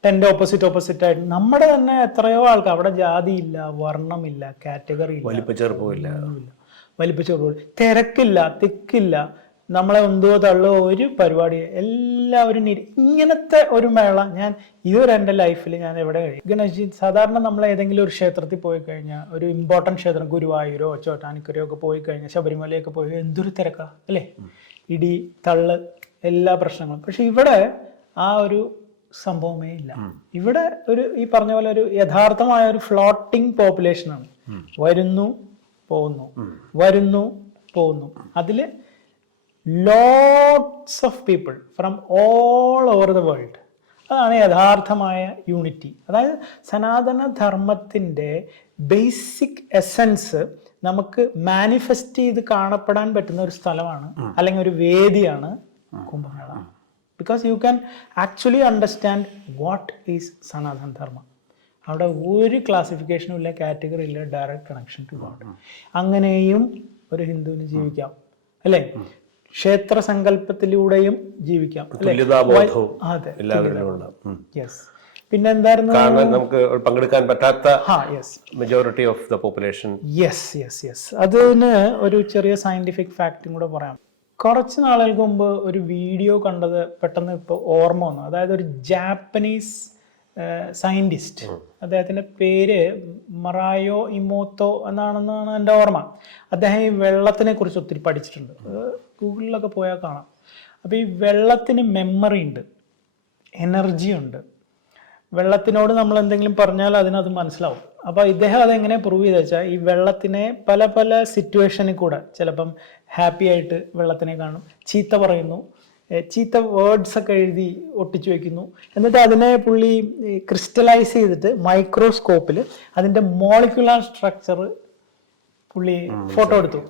ടെൻ്റ് ഓപ്പോസിറ്റ് ആയിട്ട്. നമ്മുടെ തന്നെ എത്രയോ ആൾക്കാർ അവിടെ ജാതിയില്ല, വർണ്ണമില്ല, കാറ്റഗറി ഇല്ല, വലിപ്പച്ചെറുപ്പമില്ല, വലിപ്പച്ചെറുപ്പം, തിരക്കില്ല, തിക്കില്ല, നമ്മളെ എന്തോ തള്ളോ ഒരു പരിപാടി, എല്ലാവരും ഇങ്ങനത്തെ ഒരു മേള ഞാൻ ഇതുവരെ എൻ്റെ ലൈഫിൽ ഞാൻ എവിടെ കഴിയും. ഗണേശ്, സാധാരണ നമ്മൾ ഏതെങ്കിലും ഒരു ക്ഷേത്രത്തിൽ പോയി കഴിഞ്ഞാൽ, ഒരു ഇമ്പോർട്ടൻറ്റ് ക്ഷേത്രം ഗുരുവായൂരോ ചോട്ടാനിക്കരോ ഒക്കെ പോയി കഴിഞ്ഞാൽ, ശബരിമലയൊക്കെ പോയി എന്തൊരു തിരക്കാ അല്ലേ, ഇടി തള്ള് എല്ലാ പ്രശ്നങ്ങളും. പക്ഷെ ഇവിടെ ആ ഒരു സംഭവമേ ഇല്ല. ഇവിടെ ഒരു ഈ പറഞ്ഞ പോലെ ഒരു യഥാർത്ഥമായ ഒരു ഫ്ലോട്ടിംഗ് പോപ്പുലേഷനാണ്. വരുന്നു പോകുന്നു, വരുന്നു പോകുന്നു. അതിൽ lots of people from all over the world. അതാണ് യഥാർത്ഥമായ യൂണിറ്റി. അതായത് സനാതന ധർമ്മത്തിൻ്റെ ബേസിക് എസൻസ് നമുക്ക് മാനിഫെസ്റ്റ് ചെയ്ത് കാണപ്പെടാൻ പറ്റുന്ന ഒരു സ്ഥലമാണ്, അല്ലെങ്കിൽ ഒരു വേദിയാണ് Kumbh Mela. Because you can actually understand what is സനാതന ധർമ്മ. അവിടെ ഒരു ക്ലാസിഫിക്കേഷനും ഇല്ല, കാറ്റഗറി ഇല്ല, ഡയറക്റ്റ് കണക്ഷൻ ടു ഗോഡ്. അങ്ങനെയും ഒരു ഹിന്ദുവിന് ജീവിക്കാം അല്ലേ, ക്ഷേത്ര സങ്കല്പത്തിലൂടെയും ജീവിക്കാം. യെസ്. പിന്നെ എന്തായിരുന്നു നമുക്ക് പങ്കെടുക്കാൻ പറ്റാത്ത majority of the population. Yes. അതിന് ഒരു ചെറിയ സയന്റിഫിക് ഫാക്റ്റും കൂടെ പറയാം. കുറച്ച് നാളുകൾക്ക് മുമ്പ് ഒരു വീഡിയോ കണ്ടത് പെട്ടെന്ന് ഇപ്പോൾ ഓർമ്മ വന്നു. അതായത് ഒരു ജാപ്പനീസ് സയൻറ്റിസ്റ്റ്, അദ്ദേഹത്തിൻ്റെ പേര് മറായോ ഇമോത്തോ എന്നാണെന്നാണ് എൻ്റെ ഓർമ്മ. അദ്ദേഹം ഈ വെള്ളത്തിനെ കുറിച്ച് ഒത്തിരി പഠിച്ചിട്ടുണ്ട്, ഗൂഗിളിലൊക്കെ പോയാൽ കാണാം. അപ്പോൾ ഈ വെള്ളത്തിന് മെമ്മറി ഉണ്ട്, എനർജി ഉണ്ട്. വെള്ളത്തിനോട് നമ്മൾ എന്തെങ്കിലും പറഞ്ഞാൽ അതിനത് മനസ്സിലാവും. അപ്പോൾ ഇദ്ദേഹം അതെങ്ങനെ പ്രൂവ് ചെയ്തെന്ന് വെച്ചാൽ, ഈ വെള്ളത്തിനെ പല പല സിറ്റുവേഷനിൽ കൂടെ, ചിലപ്പം ഹാപ്പി ആയിട്ട് വെള്ളത്തിനെ കാണും, ചീത്ത പറയുന്നു, ചീത്ത വേർഡ്സ് ഒക്കെ എഴുതി ഒട്ടിച്ചു വെക്കുന്നു, എന്നിട്ട് അതിനെ പുള്ളി ക്രിസ്റ്റലൈസ് ചെയ്തിട്ട് മൈക്രോസ്കോപ്പിൽ അതിൻ്റെ മോളിക്കുലാർ സ്ട്രക്ചർ പുള്ളി ഫോട്ടോ എടുത്തു.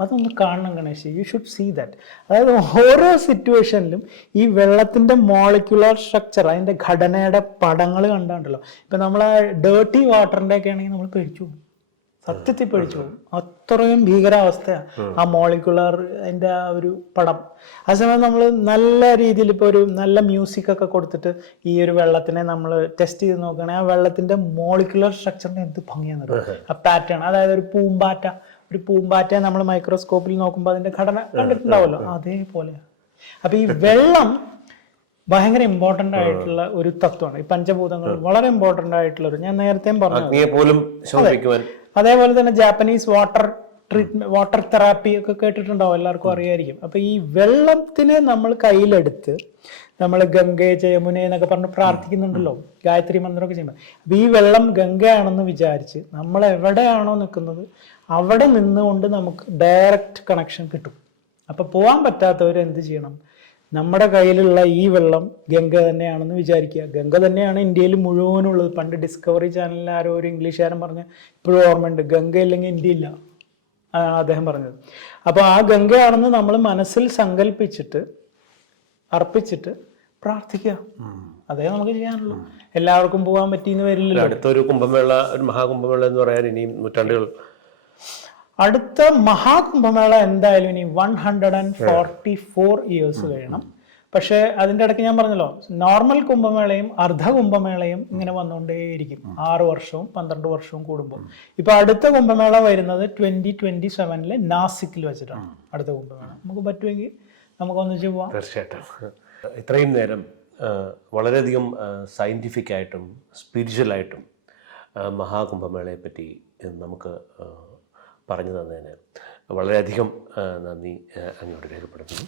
അതൊന്ന് കാണണം Ganesh, you should see that. അതായത് ഓരോ സിറ്റുവേഷനിലും ഈ വെള്ളത്തിൻ്റെ മോളിക്കുലാർ സ്ട്രക്ചർ, അതിൻ്റെ ഘടനയുടെ പടങ്ങൾ കണ്ടാണ്ടല്ലോ. ഇപ്പം നമ്മൾ ആ ഡേർട്ടി വാട്ടറിൻ്റെ ഒക്കെ ആണെങ്കിൽ നമ്മൾ പേടിച്ചു പോകും, സത്യത്തിൽ പേടിച്ചു പോകും. അത്രയും ഭീകരാവസ്ഥയാണ് ആ മോളിക്കുലാർ അതിൻ്റെ ആ ഒരു പടം. അതേസമയം നമ്മൾ നല്ല രീതിയിൽ ഇപ്പോൾ ഒരു നല്ല മ്യൂസിക് ഒക്കെ കൊടുത്തിട്ട് ഈ ഒരു വെള്ളത്തിനെ നമ്മൾ ടെസ്റ്റ് ചെയ്ത് നോക്കുകയാണെങ്കിൽ ആ വെള്ളത്തിൻ്റെ മോളിക്കുലർ സ്ട്രക്ചറിന് എന്ത് ഭംഗിയാന്ന്, ആ പാറ്റേൺ. അതായത് ഒരു പൂമ്പാറ്റ നമ്മൾ മൈക്രോസ്കോപ്പിൽ നോക്കുമ്പോൾ അതിൻ്റെ ഘടന കണ്ടിട്ടുണ്ടാവല്ലോ, അതേപോലെയാണ്. അപ്പം ഈ വെള്ളം ഭയങ്കര ഇമ്പോർട്ടൻ്റ് ആയിട്ടുള്ള ഒരു തത്വമാണ്. ഈ പഞ്ചഭൂതങ്ങൾ വളരെ ഇമ്പോർട്ടൻ്റ് ആയിട്ടുള്ള ഒരു, ഞാൻ നേരത്തെയും പറഞ്ഞു. അതേപോലെ തന്നെ ജാപ്പനീസ് വാട്ടർ തെറാപ്പി ഒക്കെ കേട്ടിട്ടുണ്ടാവും, എല്ലാവർക്കും അറിയായിരിക്കും. അപ്പം ഈ വെള്ളത്തിനെ നമ്മൾ കയ്യിലെടുത്ത് നമ്മൾ ഗംഗേ യമുന എന്നൊക്കെ പറഞ്ഞ് പ്രാർത്ഥിക്കുന്നുണ്ടല്ലോ, ഗായത്രി മന്ത്രമൊക്കെ ചെയ്യുമ്പോൾ. അപ്പം ഈ വെള്ളം ഗംഗയാണെന്ന് വിചാരിച്ച് നമ്മൾ എവിടെയാണോ നിൽക്കുന്നത് അവിടെ നിന്നുകൊണ്ട് നമുക്ക് ഡയറക്റ്റ് കണക്ഷൻ കിട്ടും. അപ്പം പോകാൻ പറ്റാത്തവർ എന്ത് ചെയ്യണം, നമ്മുടെ കയ്യിലുള്ള ഈ വെള്ളം ഗംഗ തന്നെയാണെന്ന് വിചാരിക്കുക. ഗംഗ തന്നെയാണ് ഇന്ത്യയിൽ മുഴുവനുള്ളത്. പണ്ട് ഡിസ്കവറി ചാനലിൽ ആരോ ഒരു ഇംഗ്ലീഷുകാരൻ പറഞ്ഞ് ഇപ്പോഴും ഓർമ്മയുണ്ട്, ഗംഗ ഇല്ലെങ്കിൽ ഇന്ത്യ ഇല്ല, അതാണ് അദ്ദേഹം പറഞ്ഞത്. അപ്പോൾ ആ ഗംഗയാണെന്ന് നമ്മൾ മനസ്സിൽ സങ്കല്പിച്ചിട്ട് അർപ്പിച്ചിട്ട് പ്രാർത്ഥിക്കുക, അതേ നമുക്ക് ചെയ്യാനുള്ളൂ. എല്ലാവർക്കും പോകാൻ പറ്റിയെന്ന് വരില്ലല്ലോ. അടുത്തൊരു കുംഭമേള, ഒരു മഹാകുംഭമേള എന്ന് പറയാൻ ഇനിയും നൂറ്റാണ്ടുകൾ. അടുത്ത മഹാകുംഭമേള എന്തായാലും ഇനി 144 ഇയേഴ്സ് കഴിയണം. പക്ഷേ അതിൻ്റെ ഇടയ്ക്ക് ഞാൻ പറഞ്ഞല്ലോ, നോർമൽ കുംഭമേളയും അർദ്ധ കുംഭമേളയും ഇങ്ങനെ വന്നുകൊണ്ടേയിരിക്കും 6 വർഷവും 12 വർഷവും കൂടുമ്പോൾ. ഇപ്പൊ അടുത്ത കുംഭമേള വരുന്നത് 2027 നാസിക്കിൽ വെച്ചിട്ടാണ് അടുത്ത കുംഭമേള. നമുക്ക് പറ്റുമെങ്കിൽ നമുക്കൊന്നിച്ച് പോവാം. തീർച്ചയായിട്ടും. ഇത്രയും നേരം വളരെയധികം സയൻറ്റിഫിക് ആയിട്ടും സ്പിരിച്വലായിട്ടും മഹാകുംഭമേളയെ പറ്റി നമുക്ക് പറഞ്ഞു തന്നതിന് വളരെയധികം നന്ദി അങ്ങോട്ട് രേഖപ്പെടുത്തുന്നു.